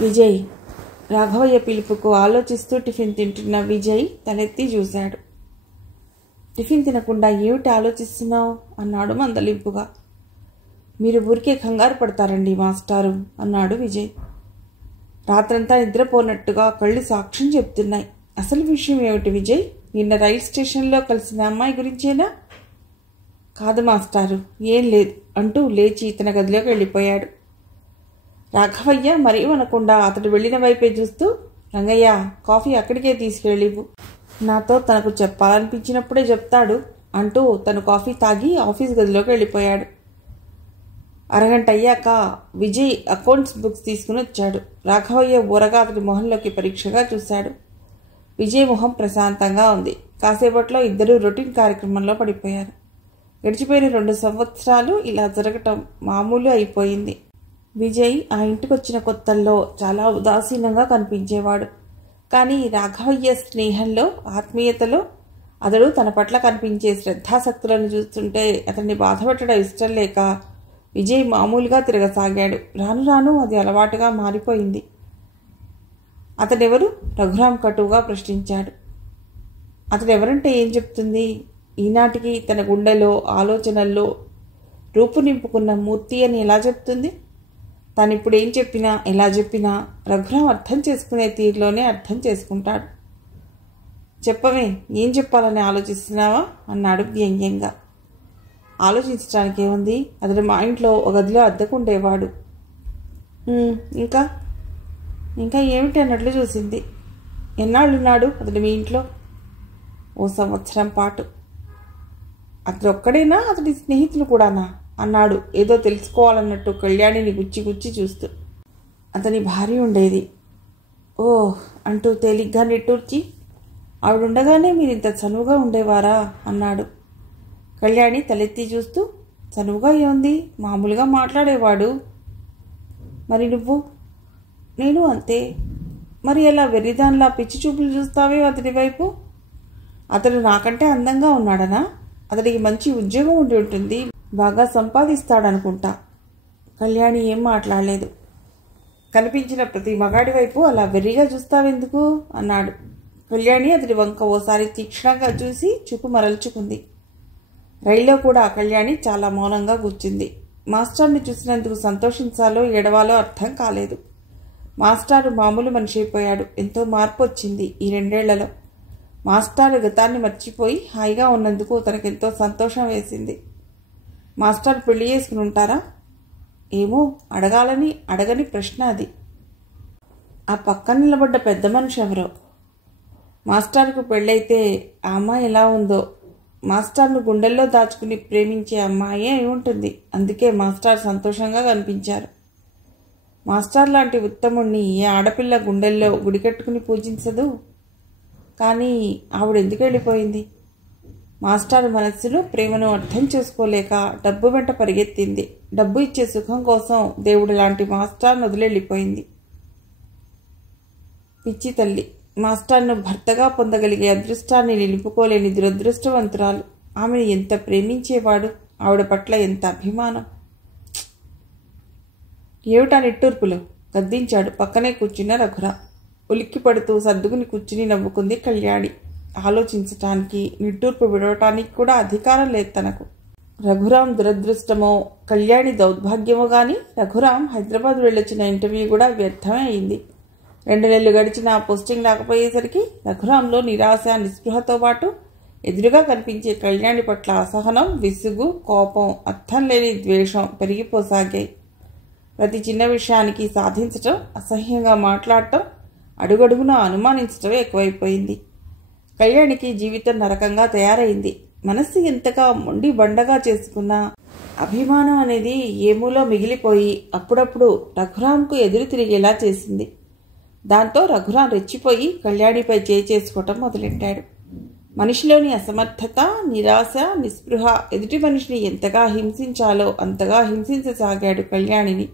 విజయ్. రాఘవయ్య పిలుపుకు ఆలోచిస్తూ టిఫిన్ తింటున్న విజయ్ తలెత్తి చూశాడు. టిఫిన్ తినకుండా ఏమిటి ఆలోచిస్తున్నావు అన్నాడు మందలింపుగా. మీరు ఊరికే కంగారు పడతారండి మాస్టారు అన్నాడు విజయ్. రాత్రంతా నిద్రపోనట్టుగా కళ్ళు సాక్ష్యం చెప్తున్నాయి. అసలు విషయం ఏమిటి విజయ్? నిన్న రైల్ స్టేషన్లో కలిసిన అమ్మాయి గురించేనా? కాదు మాస్టారు, ఏం లేదు అంటూ లేచి తన గదిలోకి వెళ్ళిపోయాడు. రాఘవయ్య మరీ అనకుండా అతడు వెళ్ళిన వైపే చూస్తూ, రంగయ్య, కాఫీ అక్కడికే తీసుకెళ్ళివు, నాతో తనకు చెప్పాలనిపించినప్పుడే చెప్తాడు అంటూ తను కాఫీ తాగి ఆఫీస్ గదిలోకి వెళ్ళిపోయాడు. అరగంట అయ్యాక విజయ్ అకౌంట్స్ బుక్స్ తీసుకుని వచ్చాడు. రాఘవయ్య ఊరగా అతడి మొహంలోకి పరీక్షగా చూశాడు. విజయ్ మొహం ప్రశాంతంగా ఉంది. కాసేపట్లో ఇద్దరూ రొటీన్ కార్యక్రమంలో పడిపోయారు. గడిచిపోయిన 2 సంవత్సరాలు ఇలా జరగటం మామూలు అయిపోయింది. విజయ్ ఆ ఇంటికొచ్చిన కొత్తల్లో చాలా ఉదాసీనంగా కనిపించేవాడు. కానీ రాఘవయ్య స్నేహంలో, ఆత్మీయతలో అతడు తన పట్ల కనిపించే శ్రద్ధాశక్తులను చూస్తుంటే అతన్ని బాధపెట్టడం ఇష్టం లేక విజయ్ మామూలుగా తిరగసాగాడు. రాను రాను అది అలవాటుగా మారిపోయింది. అతడెవరు? రఘురాం కటువుగా ప్రశ్నించాడు. అతడెవరంటే ఏం చెప్తుంది? ఈనాటికి తన గుండెలో, ఆలోచనల్లో రూపు నింపుకున్న మూర్తి అని ఎలా చెప్తుంది? తానిప్పుడు ఏం చెప్పినా, ఎలా చెప్పినా రఘురాం అర్థం చేసుకునే తీరులోనే అర్థం చేసుకుంటాడు. చెప్పవే, ఏం చెప్పాలని ఆలోచిస్తున్నావా అన్నాడు వ్యంగ్యంగా. ఆలోచించడానికి ఏముంది? అతడు మా ఇంట్లో ఒక గదిలో అద్దెకుండేవాడు. ఇంకా ఇంకా ఏమిటి అన్నట్లు చూసింది. ఎన్నాళ్ళున్నాడు అతడు మీ ఇంట్లో? 1 సంవత్సరం పాటు. అతడు ఒక్కడేనా, అతడి స్నేహితులు కూడానా అన్నాడు ఏదో తెలుసుకోవాలన్నట్టు కళ్యాణిని గుచ్చి గుచ్చి చూస్తూ. అతని భార్య ఉండేది. ఓహ్ అంటూ తేలిగ్గా నిట్టూర్చి, ఆవిడుండగానే మీరింత చనువుగా ఉండేవారా అన్నాడు. కళ్యాణి తలెత్తి చూస్తూ, చనువుగా ఏముంది, మామూలుగా మాట్లాడేవాడు. మరి నువ్వు? నేను అంతే. మరి ఎలా వెర్రిదానిలా పిచ్చి చూపులు చూస్తావే అతడి వైపు? అతడు నాకంటే అందంగా ఉన్నాడనా? అతడికి మంచి ఉద్యోగం ఉండి ఉంటుంది, బాగా సంపాదిస్తాడనుకుంటా. కళ్యాణి ఏం మాట్లాడలేదు. కనిపించిన ప్రతి మగాడి వైపు అలా వెర్రిగా చూస్తావెందుకు అన్నాడు. కళ్యాణి అతడి వంక ఓసారి తీక్షణంగా చూసి చూపు మరల్చుకుంది. రైల్లో కూడా కళ్యాణి చాలా మౌనంగా కూర్చుంది. మాస్టర్ని చూసినందుకు సంతోషించాలో ఏడవాలో అర్థం కాలేదు. మాస్టారు మామూలు మనిషి అయిపోయాడు. ఎంతో మార్పు వచ్చింది ఈ 2 ఏళ్లలో. మాస్టారు గతాన్ని మర్చిపోయి హాయిగా ఉన్నందుకు తనకెంతో సంతోషం వేసింది. మాస్టర్ పెళ్లి చేసుకుని ఉంటారా? ఏమో, అడగని ప్రశ్న అది. ఆ పక్కన నిలబడ్డ పెద్ద మనిషి ఎవరో? మాస్టార్కు పెళ్ళైతే ఆ అమ్మాయి ఎలా ఉందో? మాస్టార్ను గుండెల్లో దాచుకుని ప్రేమించే అమ్మాయే అయి ఉంటుంది. అందుకే మాస్టర్ సంతోషంగా కనిపించారు. మాస్టర్ లాంటి ఉత్తముణ్ణి ఏ ఆడపిల్ల గుండెల్లో గుడికట్టుకుని పూజించదు. కానీ ఆవిడెందుకు వెళ్ళిపోయింది? మాస్టారు మనస్సును, ప్రేమను అర్థం చేసుకోలేక డబ్బు వెంట పరిగెత్తింది. డబ్బు ఇచ్చే సుఖం కోసం దేవుడు లాంటి మాస్టార్ను వదిలిపోయింది. పిచ్చి తల్లి. మాస్టర్ను భర్తగా పొందగలిగే అదృష్టాన్ని నిలుపుకోలేని దురదృష్టవంతురాలు. ఆమెను ఎంత ప్రేమించేవాడు, ఆవిడ పట్ల ఎంత అభిమానం. ఏమిటా నిట్టూర్పులు? గద్దించాడు పక్కనే కూర్చున్న రఘురాం. ఉలిక్కి పడుతూ సర్దుకుని కూర్చుని నవ్వుకుంది కళ్యాణి. ఆలోచించటానికి, నిట్టూర్పు విడవటానికి కూడా అధికారం లేదు తనకు. రఘురాం దురదృష్టమో, కళ్యాణి దౌర్భాగ్యమో గాని రఘురాం హైదరాబాద్ వెళ్ళొచ్చిన ఇంటర్వ్యూ కూడా వ్యర్థమే అయింది. 2 నెలలు గడిచిన పోస్టింగ్ రాకపోయేసరికి రఘురాంలో నిరాశ, నిస్పృహతో పాటు ఎదురుగా కనిపించే కళ్యాణి పట్ల అసహనం, విసుగు, కోపం, అర్థం లేని ద్వేషం పెరిగిపోసాగాయి. ప్రతి చిన్న విషయానికి సాధించటం, అసహ్యంగా మాట్లాడటం, అడుగడుగునా అనుమానించటం ఎక్కువైపోయింది. కళ్యాణికి జీవితం నరకంగా తయారైంది. మనస్సు ఎంతగా మొండి బండగా చేసుకున్నా అభిమానం అనేది ఏమూలో మిగిలిపోయి అప్పుడప్పుడు రఘురాంకు ఎదురు తిరిగేలా చేసింది. దాంతో రఘురాం రెచ్చిపోయి కళ్యాణిపై చేసుకోవటం మొదలెట్టాడు. మనిషిలోని అసమర్థత, నిరాశ, నిస్పృహ ఎదుటి మనిషిని ఎంతగా హింసించాలో అంతగా హింసించసాగాడు కళ్యాణిని.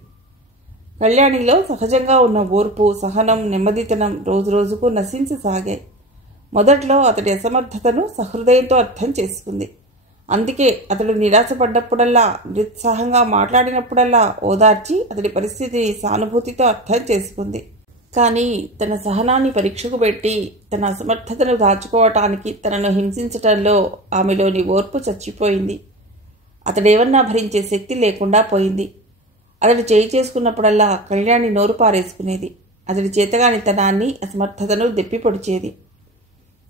కళ్యాణిలో సహజంగా ఉన్న ఓర్పు, సహనం, నెమ్మదితనం రోజురోజుకు నశించసాగాయి. మొదట్లో అతడి అసమర్థతను సహృదయంతో అర్థం చేసుకుంది. అందుకే అతడు నిరాశపడ్డప్పుడల్లా, నిరుత్సాహంగా మాట్లాడినప్పుడల్లా ఓదార్చి అతడి పరిస్థితిని సానుభూతితో అర్థం చేసుకుంది. కానీ తన సహనాన్ని పరీక్షకు పెట్టి తన అసమర్థతను దాచుకోవటానికి తనను హింసించటంలో ఆమెలోని ఓర్పు చచ్చిపోయింది. అతడేమన్నా భరించే శక్తి లేకుండా పోయింది. అతడు చేయి చేసుకున్నప్పుడల్లా కళ్యాణి నోరు పారేసుకునేది. అతడి చేతగానితనాన్ని, అసమర్థతను దెప్పిపొడిచేది.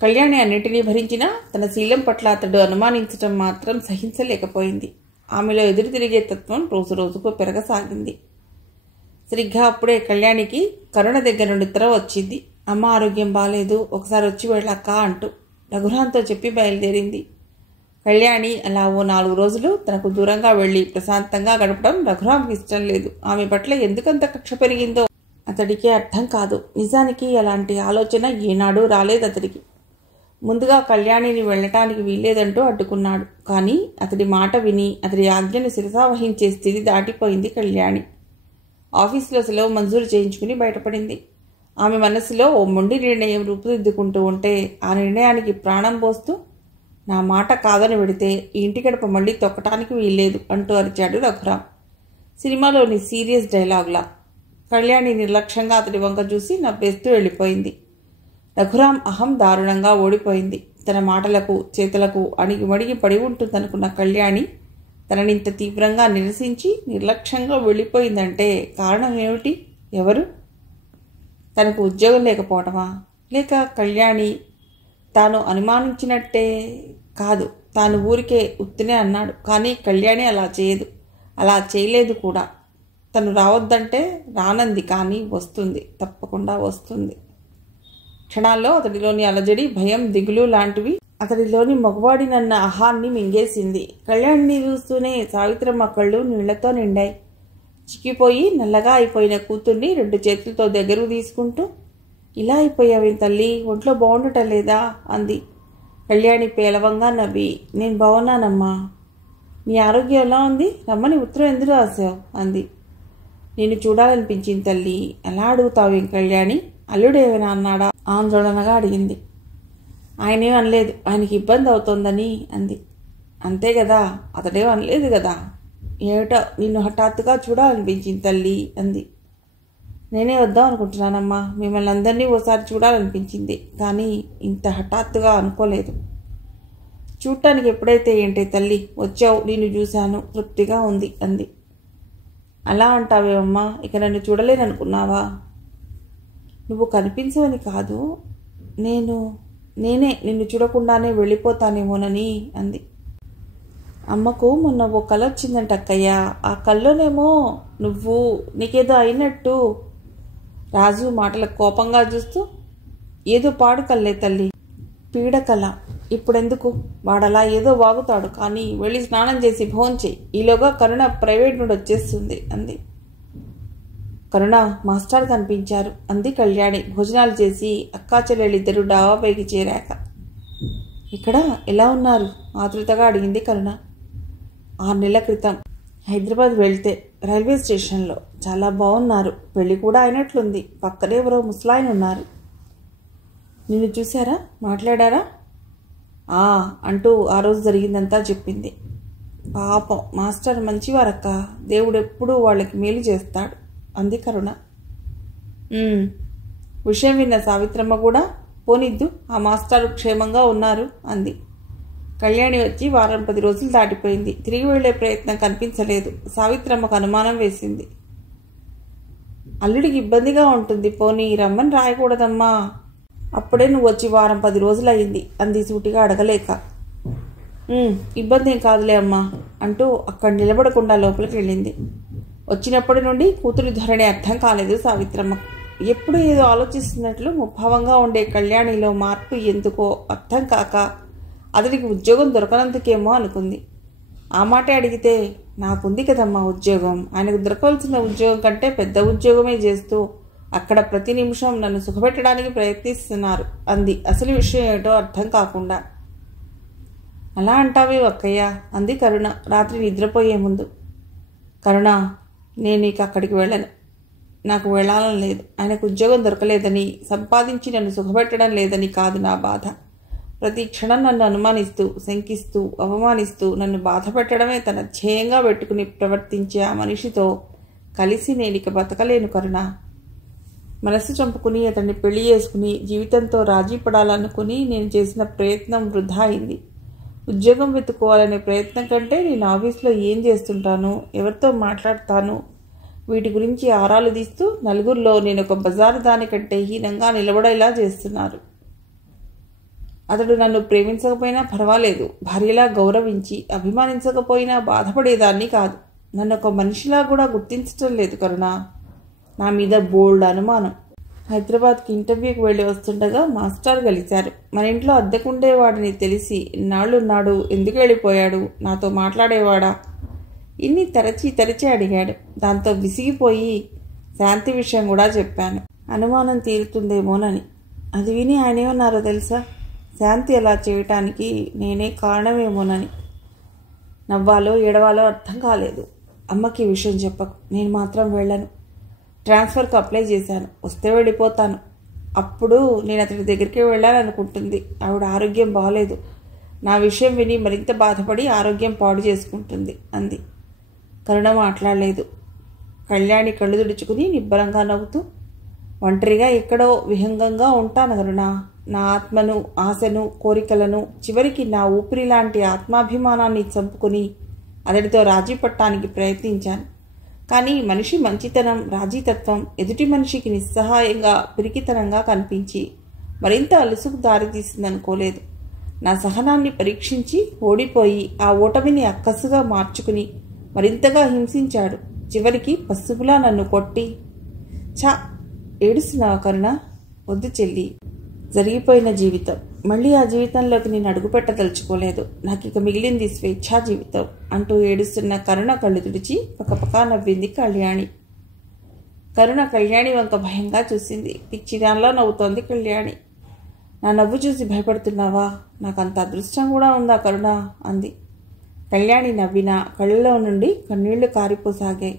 కళ్యాణి అన్నింటినీ భరించినా తన శీలం పట్ల అతడు అనుమానించటం మాత్రం సహించలేకపోయింది. ఆమెలో ఎదురు తిరిగే తత్వం రోజురోజుకు పెరగసాగింది. సరిగ్గా అప్పుడే కళ్యాణికి కరుణ దగ్గర నుండి ఉత్తరం వచ్చింది. అమ్మ ఆరోగ్యం బాలేదు, ఒకసారి వచ్చి వెళ్ళక్క అంటూ రఘురాంతో చెప్పి బయలుదేరింది. కళ్యాణి అలా ఓ 4 రోజులు తనకు దూరంగా వెళ్లి ప్రశాంతంగా గడపడం రఘురాంకి ఇష్టం లేదు. ఆమె పట్ల ఎందుకంత కక్ష పెరిగిందో అతడికి అర్థం కాదు. నిజానికి అలాంటి ఆలోచన ఏనాడూ రాలేదు అతడికి. ముందుగా కళ్యాణిని వెళ్ళటానికి వీల్లేదంటూ అడ్డుకున్నాడు. కానీ అతడి మాట విని అతడి ఆజ్ఞను శిరసావహించే స్థితి దాటిపోయింది కళ్యాణి. ఆఫీసులో సెలవు మంజూరు చేయించుకుని బయటపడింది. ఆమె మనసులో ఓ మొండి నిర్ణయం రూపుదిద్దుకుంటూ ఉంటే ఆ నిర్ణయానికి ప్రాణం పోస్తూ, నా మాట కాదని పెడితే ఈ ఇంటి గడప మళ్ళీ తొక్కటానికి వీల్లేదు అంటూ అరిచాడు రఘురాం. సినిమాలోని సీరియస్ డైలాగ్లా. కళ్యాణి నిర్లక్ష్యంగా అతడి వంక చూసి నవ్వేస్తూ వెళ్ళిపోయింది. రఘురాం అహం దారుణంగా ఓడిపోయింది. తన మాటలకు చేతులకు అణిగిమడిగి పడి ఉంటుందనుకున్న కళ్యాణి తననింత తీవ్రంగా నిరసించి నిర్లక్ష్యంగా వెళ్ళిపోయిందంటే కారణం ఏమిటి? ఎవరు? తనకు ఉద్యోగం లేకపోవటమా? లేక కళ్యాణి తాను అనుమానించినట్టే కాదు, తాను ఊరికే ఉత్తినే అన్నాడు. కానీ కళ్యాణి అలా చేయదు, అలా చేయలేదు కూడా. తను రావద్దంటే రానంది, కానీ వస్తుంది, తప్పకుండా వస్తుంది. క్షణాల్లో అతడిలోని అలజడి, భయం, దిగులు లాంటివి అతడిలోని మగవాడినన్న అహాన్ని మింగేసింది. కళ్యాణిని చూస్తూనే సావిత్రమ్మ కళ్ళు నీళ్లతో నిండాయి. చిక్కిపోయి నల్లగా అయిపోయిన కూతుర్ని 2 చేతులతో దగ్గరకు తీసుకుంటూ, ఇలా అయిపోయావేం తల్లి, ఒంట్లో బాగుండటం లేదా అంది. కళ్యాణి పేలవంగా నవ్వి, నేను బాగున్నానమ్మా, నీ ఆరోగ్యం ఎలా ఉంది? రమ్మని ఉత్తరం ఎందుకు రాశావు అంది. నేను చూడాలనిపించింది తల్లి. ఎలా అడుగుతావేం కళ్యాణి? అల్లుడేమైనా అన్నాడా? ఆందోళనగా అడిగింది. ఆయనేం అనలేదు, ఆయనకి ఇబ్బంది అవుతోందని అంది. అంతే కదా, అతడేం అనలేదు కదా. ఏమిటో నిన్ను హఠాత్తుగా చూడాలనిపించింది తల్లి అంది. నేనే వద్దాం అనుకుంటున్నానమ్మా, మిమ్మల్ని అందరినీ ఓసారి చూడాలనిపించింది, కానీ ఇంత హఠాత్తుగా అనుకోలేదు. చూడటానికి ఎప్పుడైతే ఏంటి తల్లి, వచ్చావు, నిన్ను చూశాను, తృప్తిగా ఉంది అంది. అలా అంటావేమమ్మా, ఇక నన్ను చూడలేననుకున్నావా? నువ్వు కనిపించవని కాదు, నేనే నిన్ను చూడకుండానే వెళ్ళిపోతానేమోనని అంది. అమ్మకు మొన్న ఓ కల వచ్చిందంట అక్కయ్య. ఆ కల్లోనేమో నీకేదో అయినట్టు. రాజు మాటలకు కోపంగా చూస్తూ, ఏదో పాడు కల్లే తల్లి, పీడకల. ఇప్పుడెందుకు? వాడలా ఏదో వాగుతాడు, కానీ వెళ్ళి స్నానం చేసి భోంచేయి, ఈలోగా కరుణ ప్రైవేట్ నుండి వచ్చేస్తుంది అంది. కరుణ మాస్టర్ కనిపించారు అంది కళ్యాణి భోజనాలు చేసి అక్కా చెల్లెళ్ళిద్దరూ డాబాపైకి చేరాక. ఇక్కడ ఎలా ఉన్నారు? ఆతృతగా అడిగింది కరుణ. 6 నెలల క్రితం హైదరాబాద్ వెళ్తే రైల్వే స్టేషన్లో. చాలా బాగున్నారు, పెళ్లి కూడా అయినట్లుంది. పక్కనే ఎవరో ముసలాయన ఉన్నారు. నిన్ను చూశారా? మాట్లాడారా? అంటూ ఆ రోజు జరిగిందంతా చెప్పింది. పాపం మాస్టర్ మంచివారక్క, దేవుడెప్పుడూ వాళ్ళకి మేలు చేస్తాడు అంది కరుణ. విషయం విన్న సావిత్రమ్మ కూడా, పోనిద్దు, ఆ మాస్టారు క్షేమంగా ఉన్నారు అంది. కళ్యాణి వచ్చి 10 రోజులు దాటిపోయింది. తిరిగి వెళ్లే ప్రయత్నం కనిపించలేదు. సావిత్రమ్మకు అనుమానం వేసింది. అల్లుడికి ఇబ్బందిగా ఉంటుంది, పోనీ రమ్మని రాయకూడదమ్మా. అప్పుడే నువ్వు వచ్చి 10 రోజులు అయింది అంది సూటిగా అడగలేక. ఇబ్బంది ఏం కాదులే అమ్మా అంటూ అక్కడ నిలబడకుండా లోపలికి వెళ్ళింది. వచ్చినప్పటి నుండి కూతురి ధోరణి అర్థం కాలేదు సావిత్రమ్మకు. ఎప్పుడు ఏదో ఆలోచిస్తున్నట్లు ముభావంగా ఉండే కళ్యాణిలో మార్పు ఎందుకో అర్థం కాక అతడికి ఉద్యోగం దొరకనందుకేమో అనుకుంది. ఆ మాట అడిగితే, నాకుంది కదమ్మా ఉద్యోగం, ఆయనకు దొరకవలసిన ఉద్యోగం కంటే పెద్ద ఉద్యోగమే చేస్తూ అక్కడ ప్రతి నిమిషం నన్ను సుఖపెట్టడానికి ప్రయత్నిస్తున్నారు అంది అసలు విషయం ఏమిటో అర్థం కాకుండా. అలా అంటావే అక్కయ్య అంది కరుణ రాత్రి నిద్రపోయే ముందు. కరుణ, నేను ఇక అక్కడికి వెళ్ళను. నాకు వెళ్ళాలని లేదు. ఆయనకు ఉద్యోగం దొరకలేదని, సంపాదించి నన్ను సుఖపెట్టడం లేదని కాదు నా బాధ. ప్రతి క్షణం నన్ను అనుమానిస్తూ, శంకిస్తూ, అవమానిస్తూ నన్ను బాధ పెట్టడమే తన ధ్యేయంగా పెట్టుకుని ప్రవర్తించే ఆ మనిషితో కలిసి నేనిక బతకలేను కరుణ. మనసు చంపుకుని అతన్ని పెళ్లి చేసుకుని జీవితంతో రాజీ పడాలనుకుని నేను చేసిన ప్రయత్నం వృధా అయింది. ఉద్యోగం వెతుక్కోవాలనే ప్రయత్నం కంటే నేను ఆఫీస్లో ఏం చేస్తుంటాను, ఎవరితో మాట్లాడతాను, వీటి గురించి ఆరాలు తీస్తూ నలుగురిలో నేను ఒక బజారు దానికంటే హీనంగా నిలబడేలా చేస్తున్నారు. అతడు నన్ను ప్రేమించకపోయినా పర్వాలేదు, భార్యలా గౌరవించి అభిమానించకపోయినా బాధపడేదాన్ని కాదు. నన్ను ఒక మనిషిలా కూడా గుర్తించటం లేదు కరుణ. నా మీద బోల్డ్ అనుమానం. హైదరాబాద్కి ఇంటర్వ్యూకి వెళ్ళి వస్తుండగా మాస్టర్ కలిశారు. మన ఇంట్లో అద్దెకుండేవాడిని తెలిసి ఇన్నాళ్ళున్నాడు, ఎందుకు వెళ్ళిపోయాడు, నాతో మాట్లాడేవాడా, ఇన్ని తరచి అడిగాడు. దాంతో విసిగిపోయి శాంతి విషయం కూడా చెప్పాను, అనుమానం తీరుతుందేమోనని. అది విని ఆయన ఏమన్నారో తెలుసా? శాంతి అలా చేయటానికి నేనే కారణమేమోనని. నవ్వాలో ఏడవాలో అర్థం కాలేదు. అమ్మకి విషయం చెప్పకు, నేను మాత్రం వెళ్ళను. ట్రాన్స్ఫర్కి అప్లై చేశాను, వస్తే వెళ్ళిపోతాను. అప్పుడు నేను అతడి దగ్గరికి వెళ్ళాలనుకుంటుంది. ఆవిడ ఆరోగ్యం బాగలేదు. నా విషయం విని మరింత బాధపడి ఆరోగ్యం పాడు చేసుకుంటుంది అంది. కరుణ మాట్లాడలేదు. కళ్యాణి కళ్ళు తుడుచుకుని నిబ్బరంగా నవ్వుతూ, ఒంటరిగా ఎక్కడో విహంగంగా ఉంటాను కరుణ. నా ఆత్మను, ఆశను, కోరికలను, చివరికి నా ఊపిరి లాంటి ఆత్మాభిమానాన్ని చంపుకుని అతడితో రాజీ పట్టడానికి ప్రయత్నించాను. కానీ మనిషి మంచితనం, రాజీతత్వం ఎదుటి మనిషికి నిస్సహాయంగా, పిరికితనంగా కనిపించి మరింత అలుసుకు దారితీసిందనుకోలేదు. నా సహనాన్ని పరీక్షించి ఓడిపోయి ఆ ఓటమిని అక్కసుగా మార్చుకుని మరింతగా హింసించాడు. చివరికి పసుపులా నన్ను కొట్టి. ఛా, ఏడుస్తున్నావా కరుణ? వద్దు చెల్లి, జరిగిపోయిన జీవితం. మళ్ళీ ఆ జీవితంలోకి నేను అడుగుపెట్టదలుచుకోలేదు. నాకు ఇక మిగిలింది స్వేచ్ఛా జీవితం అంటూ ఏడుస్తున్న కరుణ కళ్ళు తుడిచి పక్కపక్క నవ్వింది కళ్యాణి. కరుణ కళ్యాణి వంక భయంగా చూసింది. పిచ్చిదానిలా నవ్వుతోంది కళ్యాణి. నా నవ్వు చూసి భయపడుతున్నావా? నాకంత అదృష్టం కూడా ఉందా కరుణ అంది. కళ్యాణి నవ్వినా కళ్ళలో నుండి కన్నీళ్లు కారిపోసాగాయి.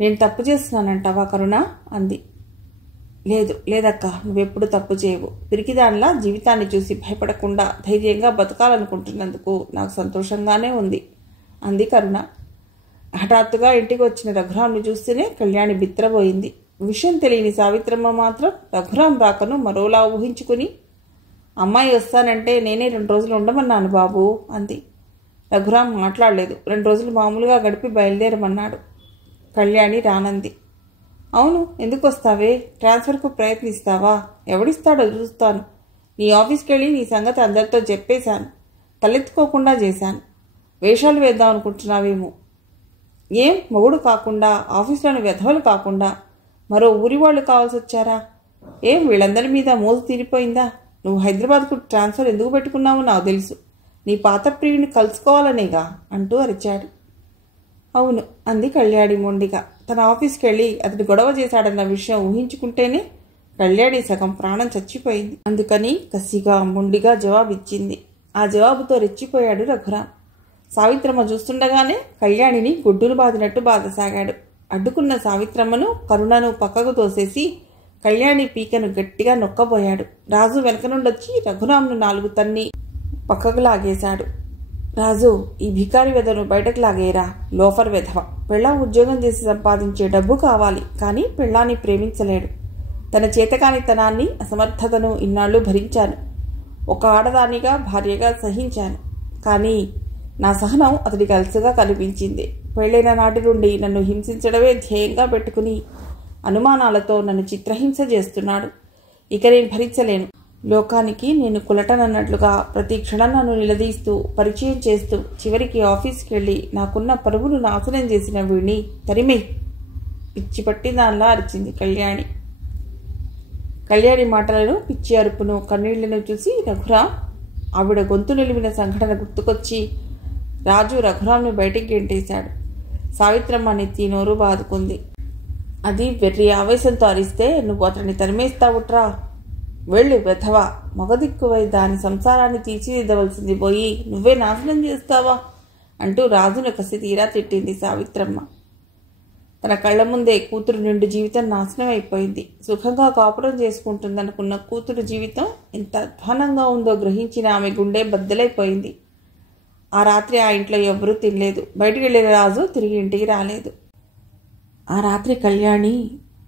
నేను తప్పు చేస్తున్నానంటావా కరుణ అంది. లేదక్క, నువ్వెప్పుడు తప్పు చేయవు. పిరికిదానిలా జీవితాన్ని చూసి భయపడకుండా ధైర్యంగా బతకాలనుకుంటున్నందుకు నాకు సంతోషంగానే ఉంది అంది కరుణ. హఠాత్తుగా ఇంటికి వచ్చిన రఘురాంని చూస్తేనే కళ్యాణి బిత్రపోయింది. విషయం తెలియని సావిత్రమ్మ మాత్రం రఘురాం రాకను మరోలా ఊహించుకుని, అమ్మాయి వస్తానంటే నేనే 2 రోజులు ఉండమన్నాను బాబు అంది. రఘురాం మాట్లాడలేదు. 2 రోజులు మామూలుగా గడిపి బయలుదేరమన్నాడు. కళ్యాణి రానంది. అవును, ఎందుకు వస్తావే? ట్రాన్స్ఫర్కు ప్రయత్నిస్తావా? ఎవడిస్తాడో చూస్తాను. నీ ఆఫీస్కి వెళ్ళి నీ సంగతి అందరితో చెప్పేశాను. తలెత్తుకోకుండా చేశాను. వేషాలు వేద్దాం అనుకుంటున్నావేమో. ఏం మొగుడు కాకుండా, ఆఫీస్లోని వెధవలు కాకుండా మరో ఊరి వాళ్ళు కావాల్సి వచ్చారా? ఏం వీళ్ళందరి మీద మోజు తీరిపోయిందా? నువ్వు హైదరాబాద్కు ట్రాన్స్ఫర్ ఎందుకు పెట్టుకున్నావో నాకు తెలుసు. నీ పాత ప్రియుని కలుసుకోవాలనేగా అంటూ అరిచాడు. అవును అంది కళ్యాణి మొండిగా. తన ఆఫీస్కి వెళ్ళి అతడు గొడవ చేశాడన్న విషయం ఊహించుకుంటేనే కళ్యాణి సగం ప్రాణం చచ్చిపోయింది. అందుకని కసిగా మొండిగా జవాబిచ్చింది. ఆ జవాబుతో రెచ్చిపోయాడు రఘురాం. సావిత్రమ్మ చూస్తుండగానే కళ్యాణిని గుడ్డులు బాదినట్టు బాధసాగాడు. అడ్డుకున్న సావిత్రమ్మను, కరుణను పక్కకు తోసేసి కళ్యాణి పీకను గట్టిగా నొక్కబోయాడు. రాజు వెనక నుండొచ్చి రఘురాంను 4 తన్ని పక్కకు లాగేశాడు. రాజు, ఈ భికారి వెధను బయటకు లాగేరా, లోఫర్ వెధవ. పెళ్ళాం ఉద్యోగం చేసి సంపాదించే డబ్బు కావాలి, కానీ పెళ్ళాన్ని ప్రేమించలేడు. తన చేతకానితనాన్ని, అసమర్థతను ఇన్నాళ్ళు భరించాను. ఒక ఆడదానిగా, భార్యగా సహించాను. కానీ నా సహనం అతడికి అలసుగా కనిపించింది. పెళ్ళైన నాటి నుండి నన్ను హింసించడమే ధ్యేయంగా పెట్టుకుని అనుమానాలతో నన్ను చిత్రహింస చేస్తున్నాడు. ఇక నేను భరించలేను. లోకానికి నేను కులటనన్నట్లుగా ప్రతి క్షణం నన్ను నిలదీస్తూ, పరిచయం చేస్తూ, చివరికి ఆఫీస్కి వెళ్ళి నాకున్న పరుగును నాశనం చేసిన వీడిని తరిమే. పిచ్చి పట్టి దానిలా అరిచింది కళ్యాణి. కళ్యాణి మాటలను, పిచ్చి అరుపును, కన్నీళ్లను చూసి రఘురాం ఆవిడ గొంతు నిలిమిన సంఘటన గుర్తుకొచ్చి రాజు రఘురాంను బయటికి గెంటేశాడు. సావిత్రమ్మ నెత్తి నోరు బాదుకుంది. అది వెర్రి ఆవేశంతో అరిస్తే నువ్వు అతన్ని తరిమేస్తావుట్రా. వెళ్ళు వెధవా, మగదిక్కువై దాని సంసారాన్ని తీర్చిదిద్దవలసింది పోయి నువ్వే నాశనం చేస్తావా అంటూ రాజును కసి తీరా తిట్టింది సావిత్రమ్మ. తన కళ్ల ముందే కూతురు నిండు జీవితం నాశనం అయిపోయింది. సుఖంగా కాపురం చేసుకుంటుందనుకున్న కూతురు జీవితం ఎంత అధ్వానంగా ఉందో గ్రహించిన ఆమె గుండె బద్దలైపోయింది. ఆ రాత్రి ఆ ఇంట్లో ఎవ్వరూ తినలేదు. బయటికి వెళ్ళిన రాజు తిరిగి ఇంటికి రాలేదు. ఆ రాత్రి కళ్యాణి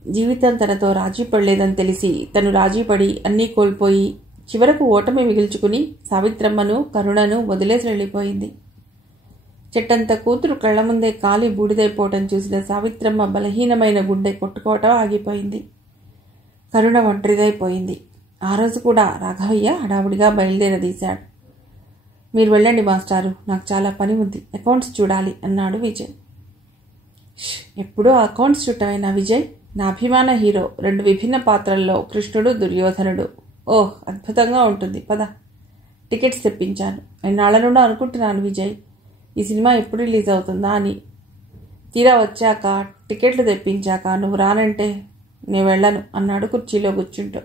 జీవితం తనతో రాజీ పడలేదని తెలిసి తను రాజీపడి అన్నీ కోల్పోయి చివరకు ఓటమి మిగిల్చుకుని సావిత్రమ్మను కరుణను వదిలేసి వెళ్ళిపోయింది. చెట్టంత కూతురు కళ్ల ముందే కాలి బూడిదైపోవటం చూసిన సావిత్రమ్మ బలహీనమైన గుండె కొట్టుకోవటం ఆగిపోయింది. కరుణ ఒంటరిదైపోయింది. ఆ రోజు కూడా రాఘవయ్య హడావుడిగా బయలుదేరదీశాడు. మీరు వెళ్ళండి మాస్టారు, నాకు చాలా పని ఉంది, అకౌంట్స్ చూడాలి అన్నాడు విజయ్. ఎప్పుడూ అకౌంట్స్ చుట్టమైనా విజయ్, నా అభిమాన హీరో 2 విభిన్న పాత్రల్లో కృష్ణుడు దుర్యోధనుడు. ఓహ్, అద్భుతంగా ఉంటుంది, పద. టికెట్స్ తెప్పించాను. ఎన్నాళ్ళ నుండో అనుకుంటున్నాను విజయ్, ఈ సినిమా ఎప్పుడు రిలీజ్ అవుతుందా అని. తీరా వచ్చాక టికెట్లు తెప్పించాక నువ్వు రానంటే నేను వెళ్ళను అన్నాడు కుర్చీలో కూర్చుంటూ.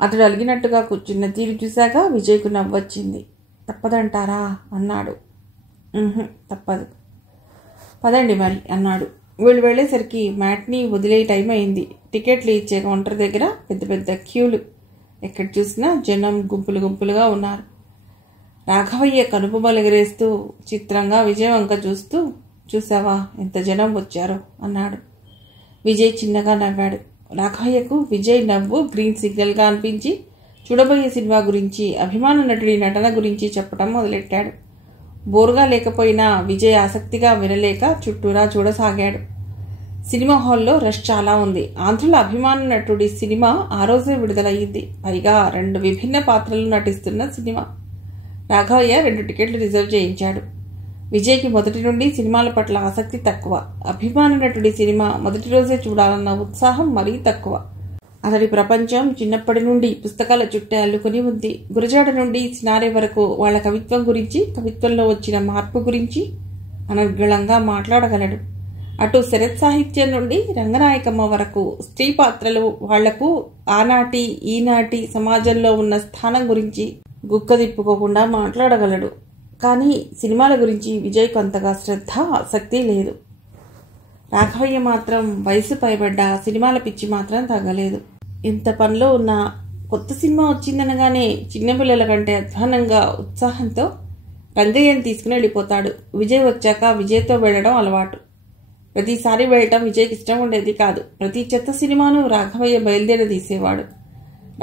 అతడు అలిగినట్టుగా కూర్చున్న తీరు చూశాక విజయ్కు నవ్వొచ్చింది. తప్పదంటారా అన్నాడు. తప్పదు, పదండి మరి అన్నాడు. వీళ్ళు వెళ్ళేసరికి మ్యాట్ని వదిలే టైం అయింది. టికెట్లు ఇచ్చే కౌంటర్ దగ్గర పెద్ద పెద్ద క్యూలు. ఎక్కడ చూసినా జనం గుంపులు గుంపులుగా ఉన్నారు. రాఘవయ్య కనుపు బలెగరేస్తూ చిత్రంగా విజయ్ వంక చూస్తూ, చూసావా ఎంత జనం వచ్చారో అన్నాడు. విజయ్ చిన్నగా నవ్వాడు. రాఘవయ్యకు విజయ్ నవ్వు గ్రీన్ సిగ్నల్గా అనిపించి చూడబోయే సినిమా గురించి, అభిమాన నటుడి నటన గురించి చెప్పడం మొదలెట్టాడు. బోరుగా లేకపోయినా విజయ్ ఆసక్తిగా వినలేక చుట్టూరా చూడసాగాడు. సినిమా హాల్లో రష్ చాలా ఉంది. ఆంధ్రుల అభిమాన నటుడి సినిమా ఆ రోజే విడుదలయ్యింది. పైగా 2 విభిన్న పాత్రలు నటిస్తున్న సినిమా. రాఘవయ్య 2 టికెట్లు రిజర్వ్ చేయించాడు. విజయ్కి మొదటి నుండి సినిమాల పట్ల ఆసక్తి తక్కువ. అభిమాన నటుడి సినిమా మొదటి రోజే చూడాలన్న ఉత్సాహం మరీ తక్కువ. అతడి ప్రపంచం చిన్నప్పటి నుండి పుస్తకాల చుట్టే అల్లుకుని ఉంది. గురజాడ నుండి సినారే వరకు వాళ్ల కవిత్వం గురించి, కవిత్వంలో వచ్చిన మార్పు గురించి అనర్గళంగా మాట్లాడగలడు. అటు శరత్ సాహిత్యం నుండి రంగనాయకమ్మ వరకు స్త్రీ పాత్రలు, వాళ్లకు ఆనాటి ఈనాటి సమాజంలో ఉన్న స్థానం గురించి గుక్కదిప్పుకోకుండా మాట్లాడగలడు. కానీ సినిమాల గురించి విజయ్కు అంతగా శ్రద్ధ, ఆసక్తి లేదు. రాఘవయ్య మాత్రం వయసు పైబడ్డ సినిమాల పిచ్చి మాత్రం తగ్గలేదు. ఇంత పనిలో ఉన్న కొత్త సినిమా వచ్చిందనగానే చిన్నపిల్లల కంటే అధ్వానంగా ఉత్సాహంతో రంగయ్యను తీసుకుని వెళ్ళిపోతాడు. విజయ్ వచ్చాక విజయ్తో వెళ్ళడం అలవాటు. ప్రతిసారి వెళ్ళటం విజయ్కి ఇష్టం ఉండేది కాదు. ప్రతి చెత్త సినిమాను రాఘవయ్య బయలుదేరదీసేవాడు.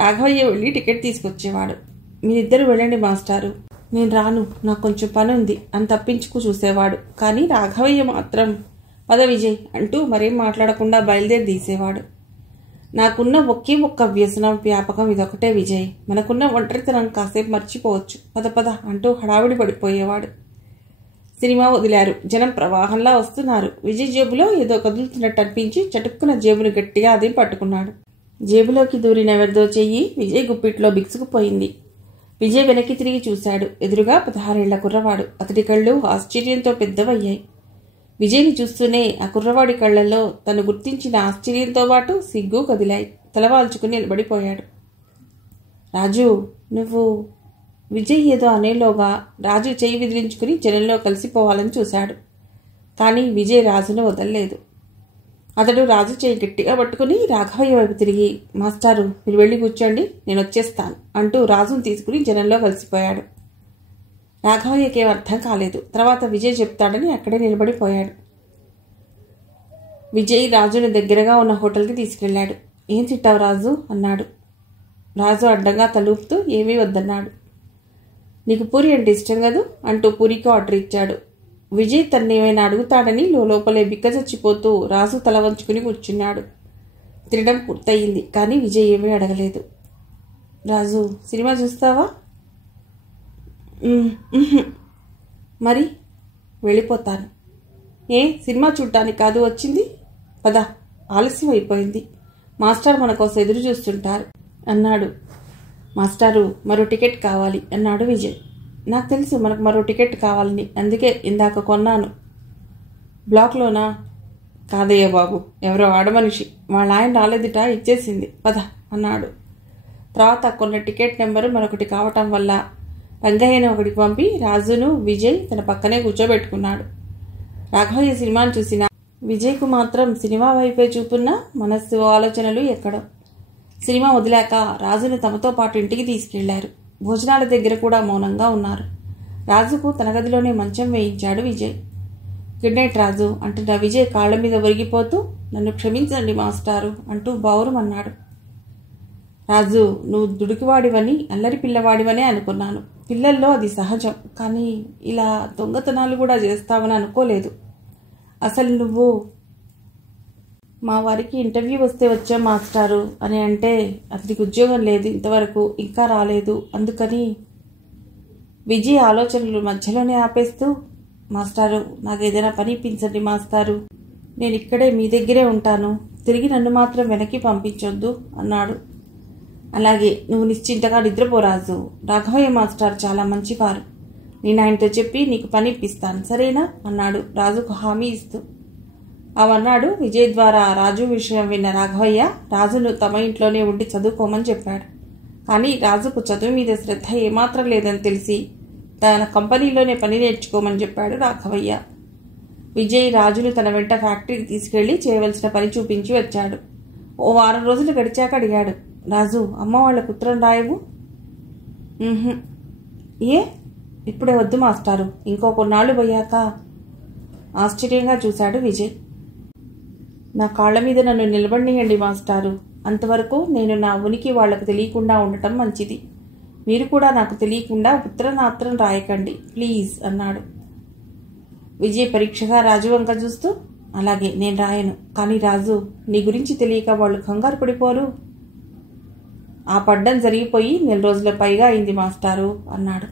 రాఘవయ్య వెళ్ళి టికెట్ తీసుకొచ్చేవాడు. మీరిద్దరు వెళ్ళండి మాస్టారు, నేను రాను, నాకు కొంచెం పని ఉంది అని తప్పించుకు చూసేవాడు. కానీ రాఘవయ్య మాత్రం పద విజయ్ అంటూ మరేం మాట్లాడకుండా బయలుదేరదీసేవాడు. నాకున్న ఒకే ఒక్క వ్యసనం, వ్యాపకం ఇదొకటే విజయ్. మనకున్న ఒంటరితనం కాసేపు మర్చిపోవచ్చు, పద పద అంటూ హడావిడి పడిపోయేవాడు. సినిమా వదిలారు. జనం ప్రవాహంలా వస్తున్నారు. విజయ్ జేబులో ఏదో కదులుతున్నట్టు అనిపించి చటుక్కున జేబును గట్టిగా అది పట్టుకున్నాడు. జేబులోకి దూరిన ఎవరిదో చెయ్యి విజయ్ గుప్పిట్లో బిగుసుకుపోయింది. విజయ్ వెనక్కి తిరిగి చూశాడు. ఎదురుగా 16 ఏళ్ల కుర్రవాడు. అతడి కళ్ళు ఆశ్చర్యంతో పెద్దవయ్యాయి. విజయ్ని చూస్తూనే ఆ కుర్రవాడి కళ్లలో తను గుర్తించిన ఆశ్చర్యంతో పాటు సిగ్గు కదిలాయి. తలవాల్చుకుని నిలబడిపోయాడు. రాజు, నువ్వు... విజయ్ ఏదో అనేలోగా రాజు చెయ్యి విదిలించుకుని జనంలో కలిసిపోవాలని చూశాడు. కానీ విజయ్ రాజును వదలలేదు. అతడు రాజు చెయ్యి గట్టిగా పట్టుకుని రాఘవయ్య వైపు తిరిగి, మాస్టారు మీరు వెళ్ళి కూర్చోండి, నేను వచ్చేస్తాను అంటూ రాజును తీసుకుని జనంలో కలిసిపోయాడు. రాఘవయ్యకేం అర్థం కాలేదు. తర్వాత విజయ్ చెప్తాడని అక్కడే నిలబడిపోయాడు. విజయ్ రాజుని దగ్గరగా ఉన్న హోటల్కి తీసుకెళ్లాడు. ఏం తిట్టావు రాజు అన్నాడు. రాజు అడ్డంగా తలూపుతూ ఏమీ వద్దన్నాడు. నీకు పూరి అంటే ఇష్టం కదూ అంటూ పూరికి ఆర్డర్ ఇచ్చాడు. విజయ్ తన్నేమైనా అడుగుతాడని లోపలే బిక్కచచ్చిపోతూ రాజు తల వంచుకుని కూర్చున్నాడు. తినడం పూర్తయింది. కానీ విజయ్ ఏమీ అడగలేదు. రాజు, సినిమా చూస్తావా? మరి వెళ్ళిపోతాను. ఏ సినిమా చూడ్డానికి కాదు వచ్చింది, పద, ఆలస్యం అయిపోయింది, మాస్టర్ మన కోసం ఎదురు చూస్తుంటారు అన్నాడు. మాస్టారు మరో టికెట్ కావాలి అన్నాడు విజయ్. నాకు తెలుసు మనకు మరో టికెట్ కావాలని, అందుకే ఇందాక కొన్నాను. బ్లాక్లోనా? కాదయ్య బాబు, ఎవరో ఆడమనిషి, వాళ్ళ ఆయన రాలేదుట, ఇచ్చేసింది, పద అన్నాడు. తర్వాత కొన్న టికెట్ నెంబరు మరొకటి కావటం వల్ల రంగయ్యను ఒకటికి పంపి రాజును విజయ్ తన పక్కనే కూర్చోబెట్టుకున్నాడు. రాఘవయ్య సినిమాను చూసిన విజయ్కు మాత్రం సినిమా వైపే చూపున్న మనస్సు, ఆలోచనలు ఎక్కడో. సినిమా వదిలాక రాజును తమతో పాటు ఇంటికి తీసుకెళ్లారు. భోజనాల దగ్గర కూడా మౌనంగా ఉన్నారు. రాజుకు తన గదిలోనే మంచం వేయించాడు విజయ్. గుడ్ నైట్ రాజు అంటున్న విజయ్ కాళ్ల మీద ఒరిగిపోతూ నన్ను క్షమించండి మాస్టారు అంటూ బావురమన్నాడు. రాజు, నువ్వు దుడికివాడివని అల్లరి పిల్లవాడివనే అనుకున్నాను. పిల్లల్లో అది సహజం. కానీ ఇలా దొంగతనాలు కూడా చేస్తావని అనుకోలేదు. అసలు నువ్వు మా వారికి ఇంటర్వ్యూ వస్తే వచ్చాం మాస్టారు అని అంటే అతనికి ఉద్యోగం లేదు ఇంతవరకు, ఇంకా రాలేదు. అందుకని విజయ్ ఆలోచనలు మధ్యలోనే ఆపేస్తూ, మాస్టారు నాకు ఏదైనా పని ఇప్పించండి మాస్టారు, నేను ఇక్కడే మీ దగ్గరే ఉంటాను, తిరిగి నన్ను మాత్రం వెనక్కి పంపించొద్దు అన్నాడు. అలాగే, నువ్వు నిశ్చింతగా నిద్రపోరాజు. రాఘవయ్య మాస్టర్ చాలా మంచివారు. నేను ఆయనతో చెప్పి నీకు పని ఇప్పిస్తాను, సరేనా అన్నాడు రాజుకు హామీ ఇస్తూ. అవన్నాడు విజయ్ ద్వారా రాజు విషయం విన్న రాఘవయ్య రాజును తమ ఇంట్లోనే ఉండి చదువుకోమని చెప్పాడు. కానీ రాజుకు చదువు మీద శ్రద్ధ ఏమాత్రం లేదని తెలిసి తన కంపెనీలోనే పని నేర్చుకోమని చెప్పాడు రాఘవయ్య. విజయ్ రాజును తన వెంట ఫ్యాక్టరీకి తీసుకెళ్లి చేయవలసిన పని చూపించి వచ్చాడు. ఓ వారం రోజులు గడిచాక అడిగాడు, రాజు, అమ్మ వాళ్ళకు ఉత్తరం రాయవు? ఏ? ఇప్పుడే వద్దు మాస్టారు, ఇంకో కొన్నాళ్ళు పోయాక. ఆశ్చర్యంగా చూశాడు విజయ్. నా కాళ్ల మీద నన్ను నిలబడియండి మాస్టారు. అంతవరకు నేను నా ఉనికి వాళ్లకు తెలియకుండా ఉండటం మంచిది. మీరు కూడా నాకు తెలియకుండా ఉత్తరం రాయకండి ప్లీజ్ అన్నాడు. విజయ్ పరీక్షగా రాజు వంక చూస్తూ, అలాగే, నేను రాయను. కానీ రాజు, నీ గురించి తెలియక వాళ్ళు కంగారు పడిపోరు. ఆ పడ్డం జరిగిపోయి 4 రోజుల పైగా అయింది మాస్టారు అన్నాడు.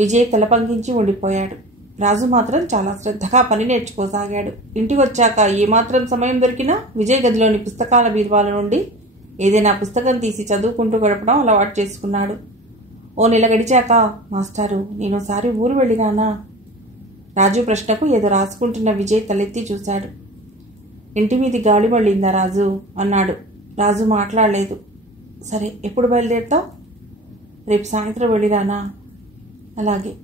విజయ్ తలపంకించి ఉండిపోయాడు. రాజు మాత్రం చాలా శ్రద్ధగా పని నేర్చుకోసాగాడు. ఇంటికి వచ్చాక ఏమాత్రం సమయం దొరికినా విజయ్ గదిలోని పుస్తకాల బీరువాల నుండి ఏదైనా పుస్తకం తీసి చదువుకుంటూ గడపడం అలవాటు చేసుకున్నాడు. ఓ నెల గడిచాక, మాస్టారు, నేనోసారి ఊరు వెళ్ళిరానా? రాజు ప్రశ్నకు ఏదో రాసుకుంటున్న విజయ్ తలెత్తి చూశాడు. ఇంటి మీది గాలి మళ్ళిందా రాజు అన్నాడు. రాజు మాట్లాడలేదు. సరే, ఎప్పుడు బయలుదేరుతావు? రేపు సాయంత్రం వెళ్ళిరానా? అలాగే.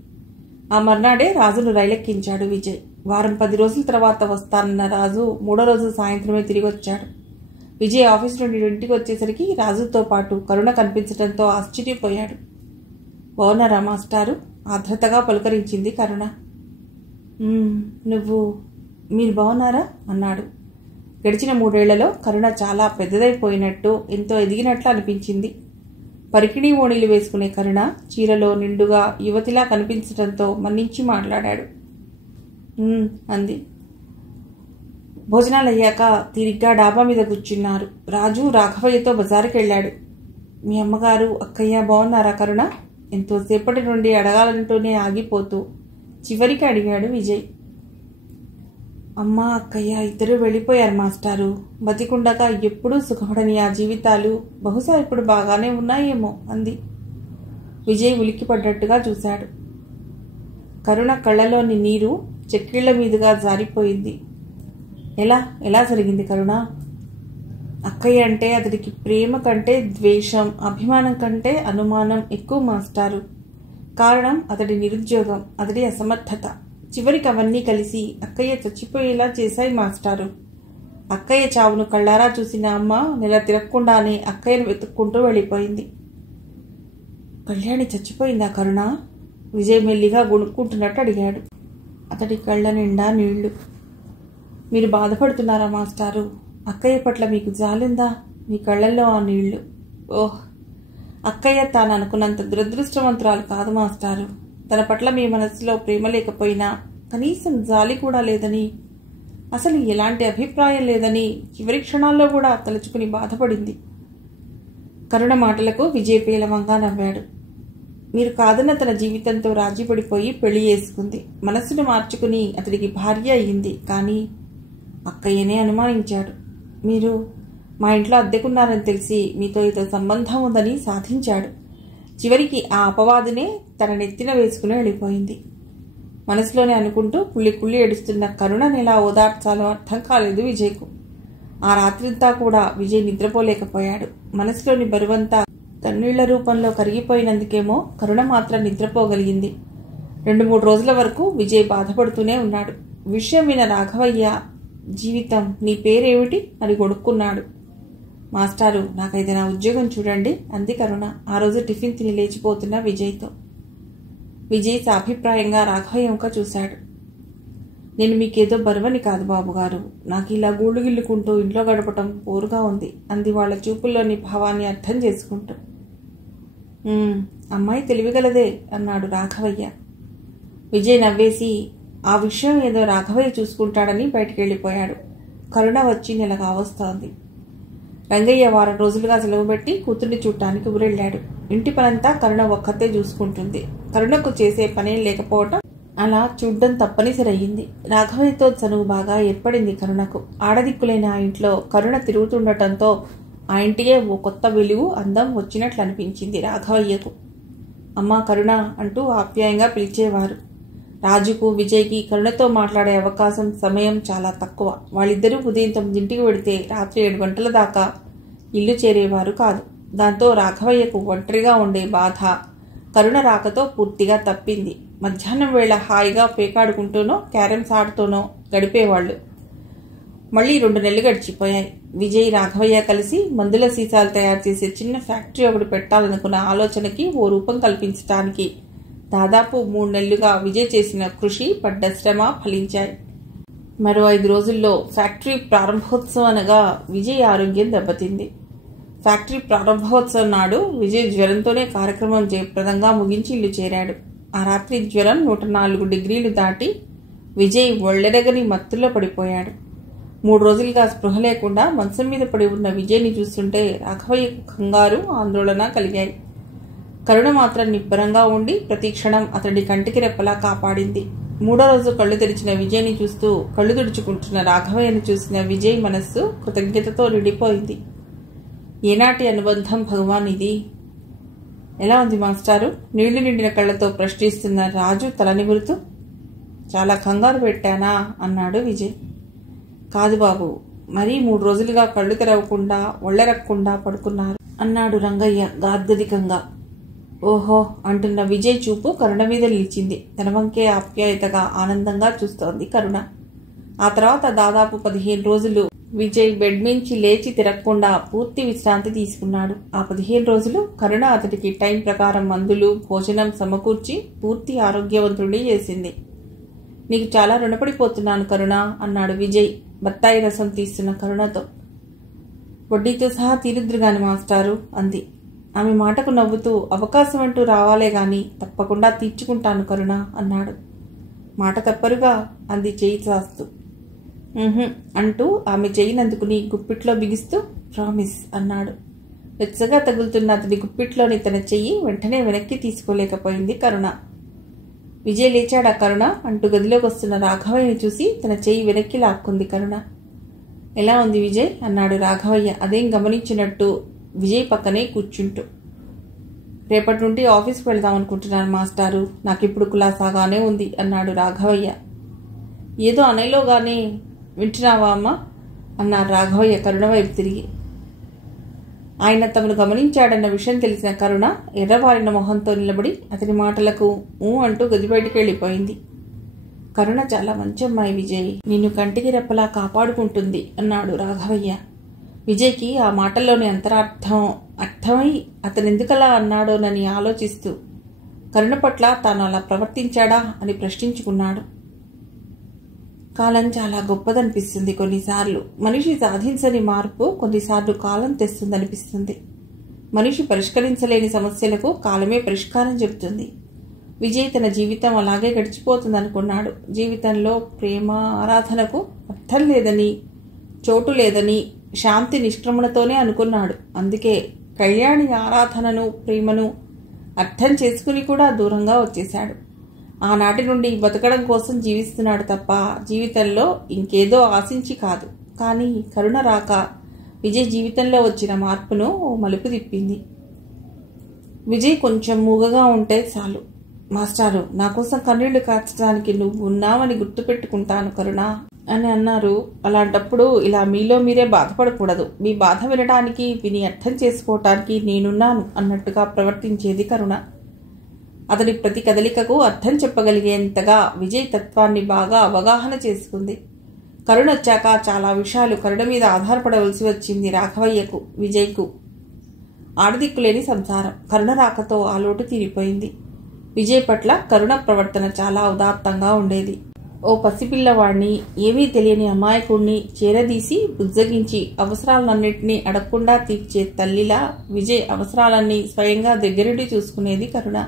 ఆ మర్నాడే రాజును రైలెక్కించాడు విజయ్. వారం 10 రోజుల తర్వాత వస్తానన్న రాజు 3వ రోజు సాయంత్రమే తిరిగి వచ్చాడు. విజయ్ ఆఫీస్ నుండి ఇంటికి వచ్చేసరికి రాజుతో పాటు కరుణ కనిపించడంతో ఆశ్చర్యపోయాడు. బావున్నారా మాస్టారు? ఆర్ద్రతగా పలుకరించింది కరుణ. మీరు బాగున్నారా అన్నాడు. గడిచిన 3 ఏళ్లలో కరుణ చాలా పెద్దదైపోయినట్టు, ఎంతో ఎదిగినట్లు అనిపించింది. పరికిణీ ఓణీలు వేసుకునే కరుణ చీరలో నిండుగా యువతిలా కనిపించడంతో మన్నించి మాట్లాడాడు. అంది. భోజనాలయ్యాక తీరిగ్గా డాబా మీద కూర్చున్నారు. రాజు రాఘవయ్యతో బజారుకి వెళ్ళాడు. మీ అమ్మగారు, అక్కయ్య బాగున్నారా కరుణ? ఎంతోసేపటి నుండి అడగాలంటూనే ఆగిపోతూ చివరికి అడిగాడు విజయ్. అమ్మ, అక్కయ్య ఇద్దరూ వెళ్ళిపోయారు మాస్టారు. బతికుండగా ఎప్పుడూ సుఖపడని ఆ జీవితాలు బహుశా ఇప్పుడు బాగానే ఉన్నాయేమో అంది. విజయ్ ఉలిక్కిపడ్డట్టుగా చూశాడు. కరుణ కళ్ళలోని నీరు చెక్కిళ్ల మీదుగా జారిపోయింది. ఎలా జరిగింది కరుణ? అక్కయ్య అంటే అతడికి ప్రేమ కంటే ద్వేషం, అభిమానం కంటే అనుమానం ఎక్కువ మాస్టారు. కారణం అతడి నిరుద్యోగం, అతడి అసమర్థత. చివరికి అవన్నీ కలిసి అక్కయ్య చచ్చిపోయేలా చేశాయి మాస్టారు. అక్కయ్య చావును కళ్ళారా చూసిన అమ్మ నెల తిరగకుండానే అక్కయ్యను వెతుక్కుంటూ వెళ్ళిపోయింది. కళ్యాణి చచ్చిపోయిందా కరుణ? విజయ్ మెల్లిగా గుణుక్కుంటున్నట్టు అడిగాడు. అతడి కళ్ళ నిండా నీళ్లు. మీరు బాధపడుతున్నారా మాస్టారు? అక్కయ్య పట్ల మీకు జాలిందా? మీ కళ్ళల్లో ఆ నీళ్లు. ఓహ్, అక్కయ్య తాను అనుకున్నంత దురదృష్టవంతురాలు కాదు మాస్టారు. తన పట్ల మీ మనసులో ప్రేమ లేకపోయినా కనీసం జాలి కూడా లేదని, అసలు ఎలాంటి అభిప్రాయం లేదని చివరి క్షణాల్లో కూడా తలుచుకుని బాధపడింది. కరుణ మాటలకు విజయ్ పేలవంగా నవ్వాడు. మీరు కాదన్న తన జీవితంతో రాజీపడిపోయి పెళ్లి చేసుకుంది. మనస్సును మార్చుకుని అతడికి భార్య అయ్యింది. కానీ అక్కయ్యనే అనుమానించాడు. మీరు మా ఇంట్లో అద్దెకున్నారని తెలిసి మీతో ఏదో సంబంధం ఉందని సాధించాడు. చివరికి ఆ అపవాదినే తన నెత్తిన వేసుకుని వెళ్ళిపోయింది. మనసులోనే అనుకుంటూ కుళ్ళి కుళ్ళి ఏడుస్తున్న కరుణని ఎలా ఓదార్చాలో అర్థం కాలేదు విజయ్కు. ఆ రాత్రంతా కూడా విజయ్ నిద్రపోలేకపోయాడు. మనసులోని బరువంతా కన్నీళ్ల రూపంలో కరిగిపోయినందుకేమో కరుణ మాత్రం నిద్రపోగలిగింది. 2-3 రోజుల వరకు విజయ్ బాధపడుతూనే ఉన్నాడు. విషయం విన రాఘవయ్య, జీవితం, నీ పేరేమిటి అని గొడుక్కున్నాడు. మాస్టారు, నాకైతేనా ఉద్యోగం చూడండి అంది కరుణ ఆ రోజు టిఫిన్ తిని లేచిపోతున్న విజయ్తో. విజయ్ సాభిప్రాయంగా రాఘవయ్య వంక చూశాడు. నేను మీకేదో బరువని కాదు బాబుగారు, నాకు ఇలా గూళ్ళు గిల్లుకుంటూ ఇంట్లో గడపటం బోరుగా ఉంది అంది వాళ్ళ చూపుల్లోని భావాన్ని అర్థం చేసుకుంటూ. అమ్మాయి తెలివిగలదే అన్నాడు రాఘవయ్య. విజయ్ నవ్వేసి ఆ విషయం ఏదో రాఘవయ్య చూసుకుంటాడని బయటికి వెళ్ళిపోయాడు. కరుణ వచ్చి నెల కావస్తోంది. రంగయ్య వారం రోజులుగా సెలవు పెట్టి కూతుర్ని చూడటానికి ఊరెళ్ళాడు. ఇంటి పనంతా కరుణ ఒక్కతే చూసుకుంటుంది. కరుణకు చేసే పనేం లేకపోవటం అలా చూడ్డం తప్పనిసరి అయ్యింది. రాఘవయ్యతో చనువు బాగా ఏర్పడింది కరుణకు. ఆడదిక్కులైన ఆ ఇంట్లో కరుణ తిరుగుతుండటంతో ఆ ఇంటికే ఓ కొత్త వెలుగు అందం వచ్చినట్లు అనిపించింది రాఘవయ్యకు. అమ్మా కరుణ అంటూ ఆప్యాయంగా పిలిచేవారు. రాజుకు విజయ్కి కరుణతో మాట్లాడే అవకాశం సమయం చాలా తక్కువ. వాళ్ళిద్దరూ ఉదయం 9 వెడితే రాత్రి 7 గంటల దాకా ఇల్లు చేరేవారు కాదు. దాంతో రాఘవయ్యకు ఒంటరిగా ఉండే బాధ కరుణ రాకతో పూర్తిగా తప్పింది. మధ్యాహ్నం వేళ హాయిగా పేకాడుకుంటూనో క్యారమ్స్ ఆడుతూనో గడిపేవాళ్లు. మళ్లీ 2 నెలలు గడిచిపోయాయి. విజయ్ రాఘవయ్య కలిసి మందుల సీసాలు తయారు చేసే చిన్న ఫ్యాక్టరీ ఒకటి పెట్టాలనుకున్న ఆలోచనకి ఓ రూపం కల్పించటానికి దాదాపు 3 నెలలుగా విజయ్ చేసిన కృషి పడ్డ శ్రమ ఫలించాయి. మరో 5 రోజుల్లో ఫ్యాక్టరీ ప్రారంభోత్సవం అనగా విజయ్ ఆరోగ్యం దెబ్బతింది. ఫ్యాక్టరీ ప్రారంభోత్సవం నాడు విజయ్ జ్వరంతోనే కార్యక్రమం జయప్రదంగా ముగించి ఇల్లు చేరాడు. ఆ రాత్రి జ్వరం 104 డిగ్రీలు దాటి విజయ్ ఒళ్ళెరగని మత్తులో పడిపోయాడు. 3 రోజులుగా స్పృహ లేకుండా మంచం మీద పడి ఉన్న విజయ్ని చూస్తుంటే రాఘవయ్యకు కంగారు, ఆందోళన కలిగాయి. కరుణ మాత్రం నిబ్బరంగా ఉండి ప్రతి క్షణం అతడి కంటికి రెప్పలా కాపాడింది. 3వ రోజు కళ్ళు తెరిచిన విజయ్ని చూస్తూ కళ్ళు తుడుచుకుంటున్న రాఘవయ్యను చూసిన విజయ్ మనస్సు కృతజ్ఞతతో నిండిపోయింది. ఏనాటి అనుబంధం భగవాన్ ఇది! ఎలా ఉంది మాస్టారు? నీళ్లు నిండిన కళ్లతో ప్రశ్నిస్తున్న రాజు తల నిమురుతూ. చాలా కంగారు పెట్టానా అన్నాడు విజయ్. కాదు బాబు, మరీ 3 రోజులుగా కళ్ళు తెరవకుండా ఒళ్ళెరక్కుండా పడుకున్నారు అన్నాడు రంగయ్య గాద్గదికంగా. ఓహో అంటున్న విజయ్ చూపు కరుణ మీద నిలిచింది. తన వంకే ఆప్యాయతగా ఆనందంగా చూస్తోంది కరుణ. ఆ తర్వాత దాదాపు 15 రోజులు విజయ్ బెడ్ మించి లేచి తిరగకుండా పూర్తి విశ్రాంతి తీసుకున్నాడు. ఆ 15 రోజులు కరుణ అతడికి టైం ప్రకారం మందులు, భోజనం సమకూర్చి పూర్తి ఆరోగ్యవంతుడిని చేసింది. నీకు చాలా రుణపడిపోతున్నాను కరుణ అన్నాడు విజయ్ బత్తాయి రసం తీస్తున్న కరుణతో. వడ్డీతో సహా తీరుద్రుగాని మాస్టారు అంది. ఆమె మాటకు నవ్వుతూ అవకాశం అంటూ రావాలే గాని తప్పకుండా తీర్చుకుంటాను కరుణ అన్నాడు. మాట తప్పరుగా అంది చెయ్యి చాస్తూ. అంటూ ఆమె చెయ్యినందుకుని గుప్పిట్లో బిగిస్తూ ప్రామిస్ అన్నాడు. వెచ్చగా తగులుతున్న అతడి గుప్పిట్లోని తన చెయ్యి వెంటనే వెనక్కి తీసుకోలేకపోయింది కరుణ. విజయ్ లేచాడా కరుణ అంటూ గదిలోకి వస్తున్న రాఘవయ్యని చూసి తన చెయ్యి వెనక్కి లాక్కుంది కరుణ. ఎలా ఉంది విజయ్ అన్నాడు రాఘవయ్య అదేం గమనించినట్టు విజయ్ పక్కనే కూర్చుంటూ. రేపటి నుండి ఆఫీస్కి వెళ్దాం అనుకుంటున్నాను మాస్టారు, నాకిప్పుడు కులాసాగానే ఉంది అన్నాడు రాఘవయ్య. ఏదో అనేలోగానే వింటున్నావా అమ్మా అన్నారు రాఘవయ్య కరుణ వైపు తిరిగి. ఆయన తమను గమనించాడన్న విషయం తెలిసిన కరుణ ఎర్రవారిన మొహంతో నిలబడి అతని మాటలకు అంటూ గది బయటికి వెళ్ళిపోయింది. కరుణ చాలా మంచి అమ్మాయి విజయ్, నిన్ను కంటికి రెప్పలా కాపాడుకుంటుంది అన్నాడు రాఘవయ్య. విజయ్కి ఆ మాటల్లోని అర్థమై అతనెందుకలా అన్నాడోనని ఆలోచిస్తూ కరుణ పట్ల తాను అలా ప్రవర్తించాడా అని ప్రశ్నించుకున్నాడు. కాలం చాలా గొప్పదనిపిస్తుంది కొన్నిసార్లు. మనిషి సాధించని మార్పు కొన్నిసార్లు కాలం తెస్తుందనిపిస్తుంది. మనిషి పరిష్కరించలేని సమస్యలకు కాలమే పరిష్కారం చెబుతుంది. విజయ్ తన జీవితం అలాగే గడిచిపోతుందనుకున్నాడు. జీవితంలో ప్రేమ, ఆరాధనకు అర్థం లేదని, చోటు లేదని శాంతి నిష్క్రమణతోనే అనుకున్నాడు. అందుకే కళ్యాణి ఆరాధనను, ప్రేమను అర్థం చేసుకుని కూడా దూరంగా వచ్చేశాడు. ఆనాటి నుండి బతకడం కోసం జీవిస్తున్నాడు తప్ప జీవితంలో ఇంకేదో ఆశించి కాదు. కానీ కరుణ రాక విజయ్ జీవితంలో వచ్చిన మార్పును ఓ మలుపు తిప్పింది. విజయ్ కొంచెం మూగగా ఉంటే చాలు. మాస్టారు, నా కోసం కన్నీళ్లు కార్చడానికి నువ్వు ఉన్నావని గుర్తుపెట్టుకుంటాను కరుణ అని అన్నారు. అలాంటప్పుడు ఇలా మీలో మీరే బాధపడకూడదు. మీ బాధ వినడానికి, విని అర్థం చేసుకోవటానికి నేనున్నాను అన్నట్టుగా ప్రవర్తించేది కరుణ. అతడి ప్రతి కదలికకు అర్థం చెప్పగలిగేంతగా విజయ్ తత్వాన్ని బాగా అవగాహన చేసుకుంది. కరుణ వచ్చాక చాలా విషయాలు కరుణ మీద ఆధారపడవలసి వచ్చింది రాఘవయ్యకు, విజయ్కు. ఆడదిక్కులేని సంసారం. కరుణ రాకతో ఆ లోటు తీరిపోయింది. విజయ్ పట్ల కరుణ ప్రవర్తన చాలా ఉదాత్తంగా ఉండేది. ఓ పసిపిల్లవాడిని, ఏమీ తెలియని అమాయకుడిని చేరదీసి బుజ్జగించి అవసరాలన్నింటినీ అడగకుండా తీర్చే తల్లిలా విజయ్ అవసరాలన్నీ స్వయంగా దగ్గరుండి చూసుకునేది కరుణ.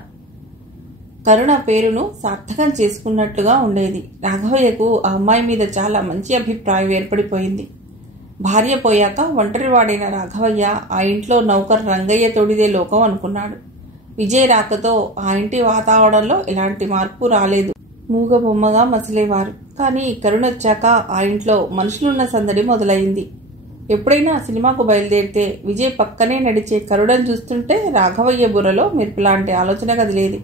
కరుణ పేరును సార్థకం చేసుకున్నట్లుగా ఉండేది. రాఘవయ్యకు ఆ అమ్మాయి మీద చాలా మంచి అభిప్రాయం ఏర్పడిపోయింది. భార్య పోయాక ఒంటరివాడైన రాఘవయ్య ఆ ఇంట్లో నౌకర్ రంగయ్య తోడిదే లోకం అనుకున్నాడు. విజయ్ రాకతో ఆ ఇంటి వాతావరణంలో ఎలాంటి మార్పు రాలేదు. మూగ బొమ్మగా మసిలేవారు. కానీ కరుణొచ్చాక ఆ ఇంట్లో మనుషులున్న సందడి మొదలైంది. ఎప్పుడైనా సినిమాకు బయలుదేరితే విజయ్ పక్కనే నడిచే కరుణను చూస్తుంటే రాఘవయ్య బుర్రలో మెరుపులాంటి ఆలోచన కదిలేది.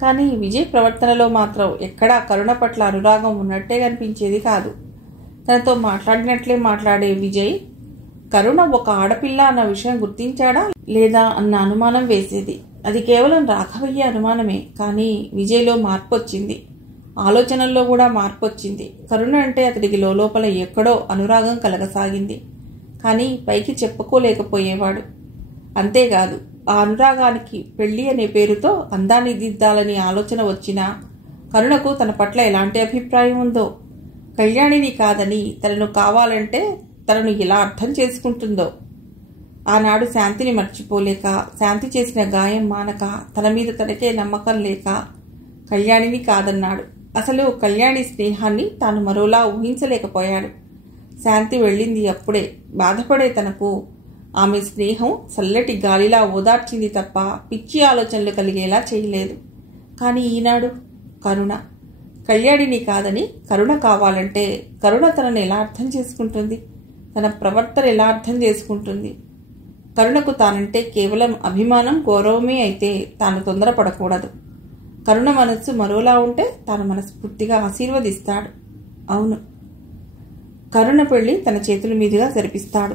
కానీ విజయ్ ప్రవర్తనలో మాత్రం ఎక్కడా కరుణ పట్ల అనురాగం ఉన్నట్టే కనిపించేది కాదు. తనతో మాట్లాడినట్లే మాట్లాడే విజయ్ కరుణ ఒక ఆడపిల్ల అన్న విషయం గుర్తించాడా లేదా అన్న అనుమానం వేసేది. అది కేవలం రాఘవయ్య అనుమానమే. కానీ విజయ్లో మార్పు వచ్చింది. ఆలోచనల్లో కూడా మార్పు వచ్చింది. కరుణ అంటే అతడికి లోపల ఎక్కడో అనురాగం కలగసాగింది. కానీ పైకి చెప్పుకోలేకపోయేవాడు. అంతేకాదు, ఆ అనురాగానికి పెళ్లి అనే పేరుతో అందాన్ని దిద్దాలని ఆలోచన వచ్చినా కరుణకు తన పట్ల ఎలాంటి అభిప్రాయం ఉందో, కళ్యాణిని కాదని తనను కావాలంటే తనను ఎలా అర్థం చేసుకుంటుందో, ఆనాడు శాంతిని మర్చిపోలేక, శాంతి చేసిన గాయం మానక, తన మీద తనకే నమ్మకం లేక కళ్యాణిని కాదన్నాడు. అసలు కళ్యాణి స్నేహాన్ని తాను మరోలా ఊహించలేకపోయాడు. శాంతి వెళ్ళింది అప్పుడే. బాధపడే తనకు ఆమె స్నేహం చల్లటి గాలిలా ఓదార్చింది తప్ప పిచ్చి ఆలోచనలు కలిగేలా చేయలేదు. కానీ ఈనాడు కరుణ కళ్యాణిని కాదని కరుణ కావాలంటే కరుణ తనను ఎలా అర్థం చేసుకుంటుంది? తన ప్రవర్తన ఎలా అర్థం చేసుకుంటుంది? కరుణకు తానంటే కేవలం అభిమానం, గౌరవమే అయితే తాను తొందరపడకూడదు. కరుణ మనస్సు మరోలా ఉంటే తాను మనస్ఫూర్తిగా ఆశీర్వదిస్తాడు. అవును, కరుణ పెళ్లి తన చేతుల మీదుగా జరిపిస్తాడు.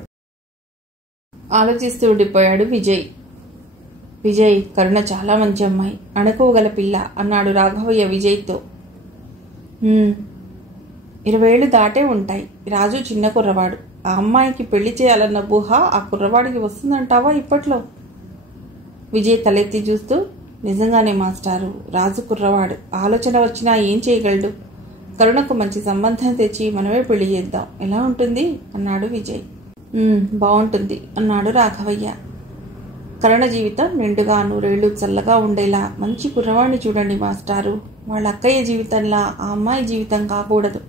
ఆలోచిస్తూ ఉండిపోయాడు విజయ్. విజయ్, కరుణ చాలా మంచి అమ్మాయి, అణుకోగల పిల్ల అన్నాడు రాఘవయ్య విజయ్తో. 20 ఏళ్లు దాటే ఉంటాయి. రాజు చిన్న కుర్రవాడు. ఆ అమ్మాయికి పెళ్లి చేయాలన్న ఊహ ఆ కుర్రవాడికి వస్తుందంటావా ఇప్పట్లో? విజయ్ తలెత్తి చూస్తూ, నిజంగానే మాస్టారు, రాజు కుర్రవాడు. ఆలోచన వచ్చినా ఏం చేయగలడు? కరుణకు మంచి సంబంధం తెచ్చి మనమే పెళ్లి చేద్దాం, ఎలా ఉంటుంది అన్నాడు విజయ్. బాగుంటుంది అన్నాడు రాఘవయ్య. కరుణ జీవితం నిండుగా 100 ఏళ్లు చల్లగా ఉండేలా మంచి కుర్రవాడిని చూడండి మాస్టారు. వాళ్ళ అక్కయ్య జీవితంలా ఆ అమ్మాయి జీవితం కాకూడదు.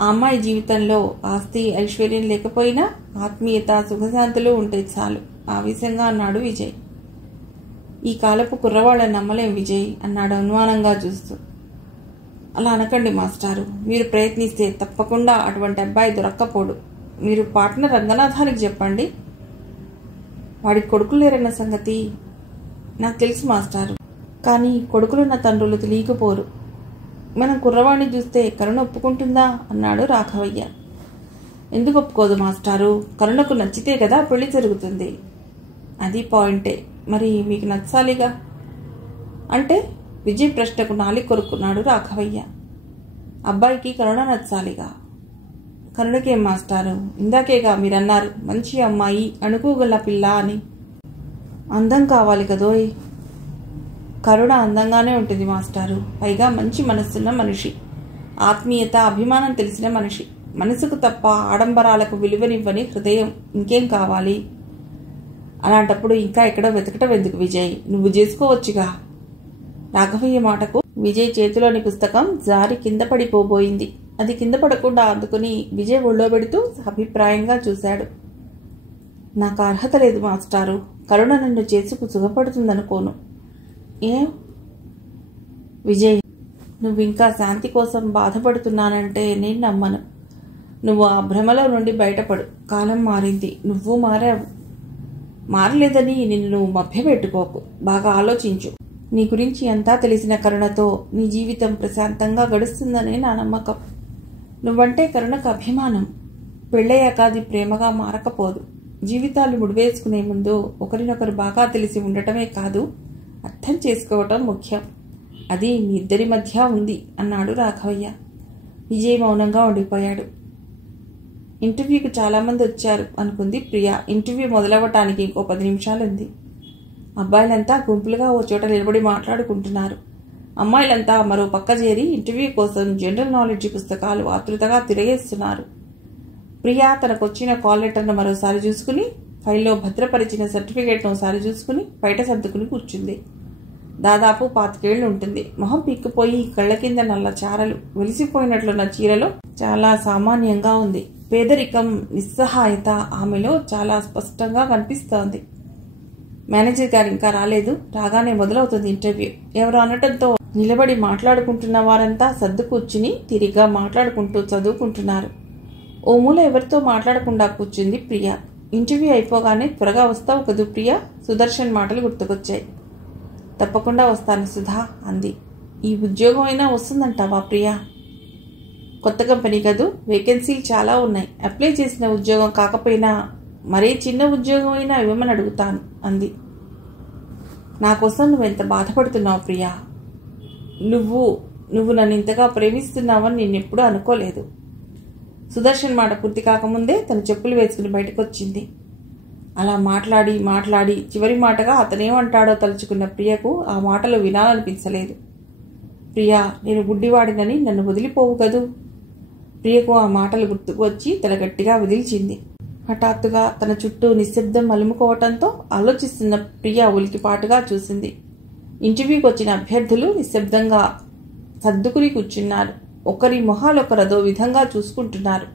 ఆ అమ్మాయి జీవితంలో ఆస్తి ఐశ్వర్యం లేకపోయినా ఆత్మీయత, సుఖశాంతులు ఉంటే చాలు ఆవేశంగా అన్నాడు విజయ్. ఈ కాలపు కుర్రవాళ్ళని నమ్మలేం విజయ్ అన్నాడు అనుమానంగా చూస్తూ. అలా అనకండి మాస్టారు, మీరు ప్రయత్నిస్తే తప్పకుండా అటువంటి అబ్బాయి దొరక్కపోడు. మీరు పార్ట్నర్ రంగనాథానికి చెప్పండి. వాడికి కొడుకులు లేరన్న సంగతి నాకు తెలుసు మాస్టారు. కానీ కొడుకులున్న తండ్రులు తెలియకపోరు. మనం కుర్రవాణ్ణి చూస్తే కరుణ ఒప్పుకుంటుందా అన్నాడు రాఘవయ్య. ఎందుకు ఒప్పుకోదు మాస్టారు? కరుణకు నచ్చితే కదా పెళ్లి జరుగుతుంది. అది పాయింటే. మరి మీకు నచ్చాలిగా. అంటే విజయ్ ప్రశ్నకు నాలి కొరుక్కున్నాడు రాఘవయ్య. అబ్బాయికి కరుణ నచ్చాలిగా. కరుణకేం మాస్టారు? ఇందాకేగా మీరన్నారు మంచి అమ్మాయి, అణుకోగల పిల్ల అని. అందం కావాలి కదోయ్. కరుణ అందంగానే ఉంటుంది మాస్టారు. పైగా మంచి మనస్సున్న మనిషి, ఆత్మీయత, అభిమానం తెలిసిన మనిషి, మనసుకు తప్ప ఆడంబరాలకు విలువనివ్వని హృదయం. ఇంకేం కావాలి? అలాంటప్పుడు ఇంకా ఎక్కడో వెతకటం ఎందుకు విజయ్? నువ్వు చేసుకోవచ్చుగా. రాఘవయ్య మాటకు విజయ్ చేతిలోని పుస్తకం జారి కింద పడిపోబోయింది. అది కింద పడకుండా అందుకుని విజయ్ ఒళ్ళో పెడుతూ అభిప్రాయంగా చూశాడు. నాకు అర్హత లేదు మాస్టారు. కరుణ నన్ను చేసుకు సుఖపడుతుందనుకోను. ఏం విజయ్, నువ్వు ఇంకా శాంతి కోసం బాధపడుతున్నానంటే నేను నమ్మను. నువ్వు ఆ భ్రమలో నుండి బయటపడు. కాలం మారింది, నువ్వు మారావు. మారలేదని నిన్ను మభ్యపెట్టుకోకు. బాగా ఆలోచించు. నీ గురించి అంతా తెలిసిన కరుణతో నీ జీవితం ప్రశాంతంగా గడుస్తుందనే నా నమ్మకం. నువ్వంటే కరుణకు అభిమానం. పెళ్ళయ్యాక అది ప్రేమగా మారకపోదు. జీవితాలు ముడివేసుకునే ముందు ఒకరినొకరు బాగా తెలిసి ఉండటమే కాదు, అర్థం చేసుకోవటం ముఖ్యం. అది మీ ఇద్దరి మధ్య ఉంది అన్నాడు రాఘవయ్య. విజయ్ మౌనంగా ఉండిపోయాడు. ఇంటర్వ్యూకి చాలామంది వచ్చారు అనుకుంది ప్రియ. ఇంటర్వ్యూ మొదలవ్వటానికి ఇంకో 10 నిమిషాలుంది. అబ్బాయిలంతా గుంపులుగా ఓ చోట నిలబడి మాట్లాడుకుంటున్నారు. అమ్మాయిలంతా మరో పక్క చేరి ఇంటర్వ్యూ కోసం జనరల్ నాలెడ్జ్ పుస్తకాలు ఆతృతగా తిరగేస్తున్నారు. ప్రియా తనకొచ్చిన కాల్ లెటర్ను మరోసారి చూసుకుని, ఫైల్లో భద్రపరిచిన సర్టిఫికేట్ను ఒకసారి చూసుకుని బయట సర్దుకుని కూర్చుంది. దాదాపు 25 ఏళ్లు ఉంటుంది. మొహం పీక్కుపోయి కళ్ళ కింద నల్ల చారలు, వెలిసిపోయినట్లున్న చీరలో చాలా సామాన్యంగా ఉంది. పేదరికం, నిస్సహాయత ఆమెలో చాలా స్పష్టంగా కనిపిస్తోంది. మేనేజర్ గారు ఇంకా రాలేదు. రాగానే మొదలవుతుంది ఇంటర్వ్యూ. ఎవరు అనటంతో నిలబడి మాట్లాడుకుంటున్న వారంతా సర్దు కూర్చుని తిరిగ్గా మాట్లాడుకుంటూ చదువుకుంటున్నారు. ఓ మూల ఎవరితో మాట్లాడకుండా కూర్చుంది ప్రియా. ఇంటర్వ్యూ అయిపోగానే త్వరగా వస్తావు కదూ ప్రియా? సుదర్శన్ మాటలు గుర్తుకొచ్చాయి. తప్పకుండా వస్తాను సుధా అంది. ఈ ఉద్యోగం అయినా వస్తుందంటావా ప్రియా? కొత్త కంపెనీ కదూ, వేకెన్సీలు చాలా ఉన్నాయి. అప్లై చేసిన ఉద్యోగం కాకపోయినా మరే చిన్న ఉద్యోగం అయినా ఇవ్వమని అడుగుతాను అంది. నా కోసం నువ్వెంత బాధపడుతున్నావు ప్రియా? నువ్వు నన్ను ఇంతగా ప్రేమిస్తున్నావని నేనెప్పుడూ అనుకోలేదు. సుదర్శన్ మాట పూర్తి కాకముందే తను చెప్పులు వేసుకుని బయటకొచ్చింది. అలా మాట్లాడి చివరి మాటగా అతనేమంటాడో తలుచుకున్న ప్రియకు ఆ మాటలు వినాలనిపించలేదు. ప్రియా, నేను గుడ్డివాడినని నన్ను వదిలిపోవు కదూ? ప్రియకు ఆ మాటలు గుర్తుకు వచ్చి తల గట్టిగా విదిల్చింది. హఠాత్తుగా తన చుట్టూ నిశ్శబ్దం అలుముకోవటంతో ఆలోచిస్తున్న ప్రియా ఉలికిపాటుగా చూసింది. ఇంటర్వ్యూకి వచ్చిన అభ్యర్థులు నిశ్శబ్దంగా సర్దుకుని కూర్చున్నారు. ఒకరి మొహాలొకరు అదో విధంగా చూసుకుంటున్నారు.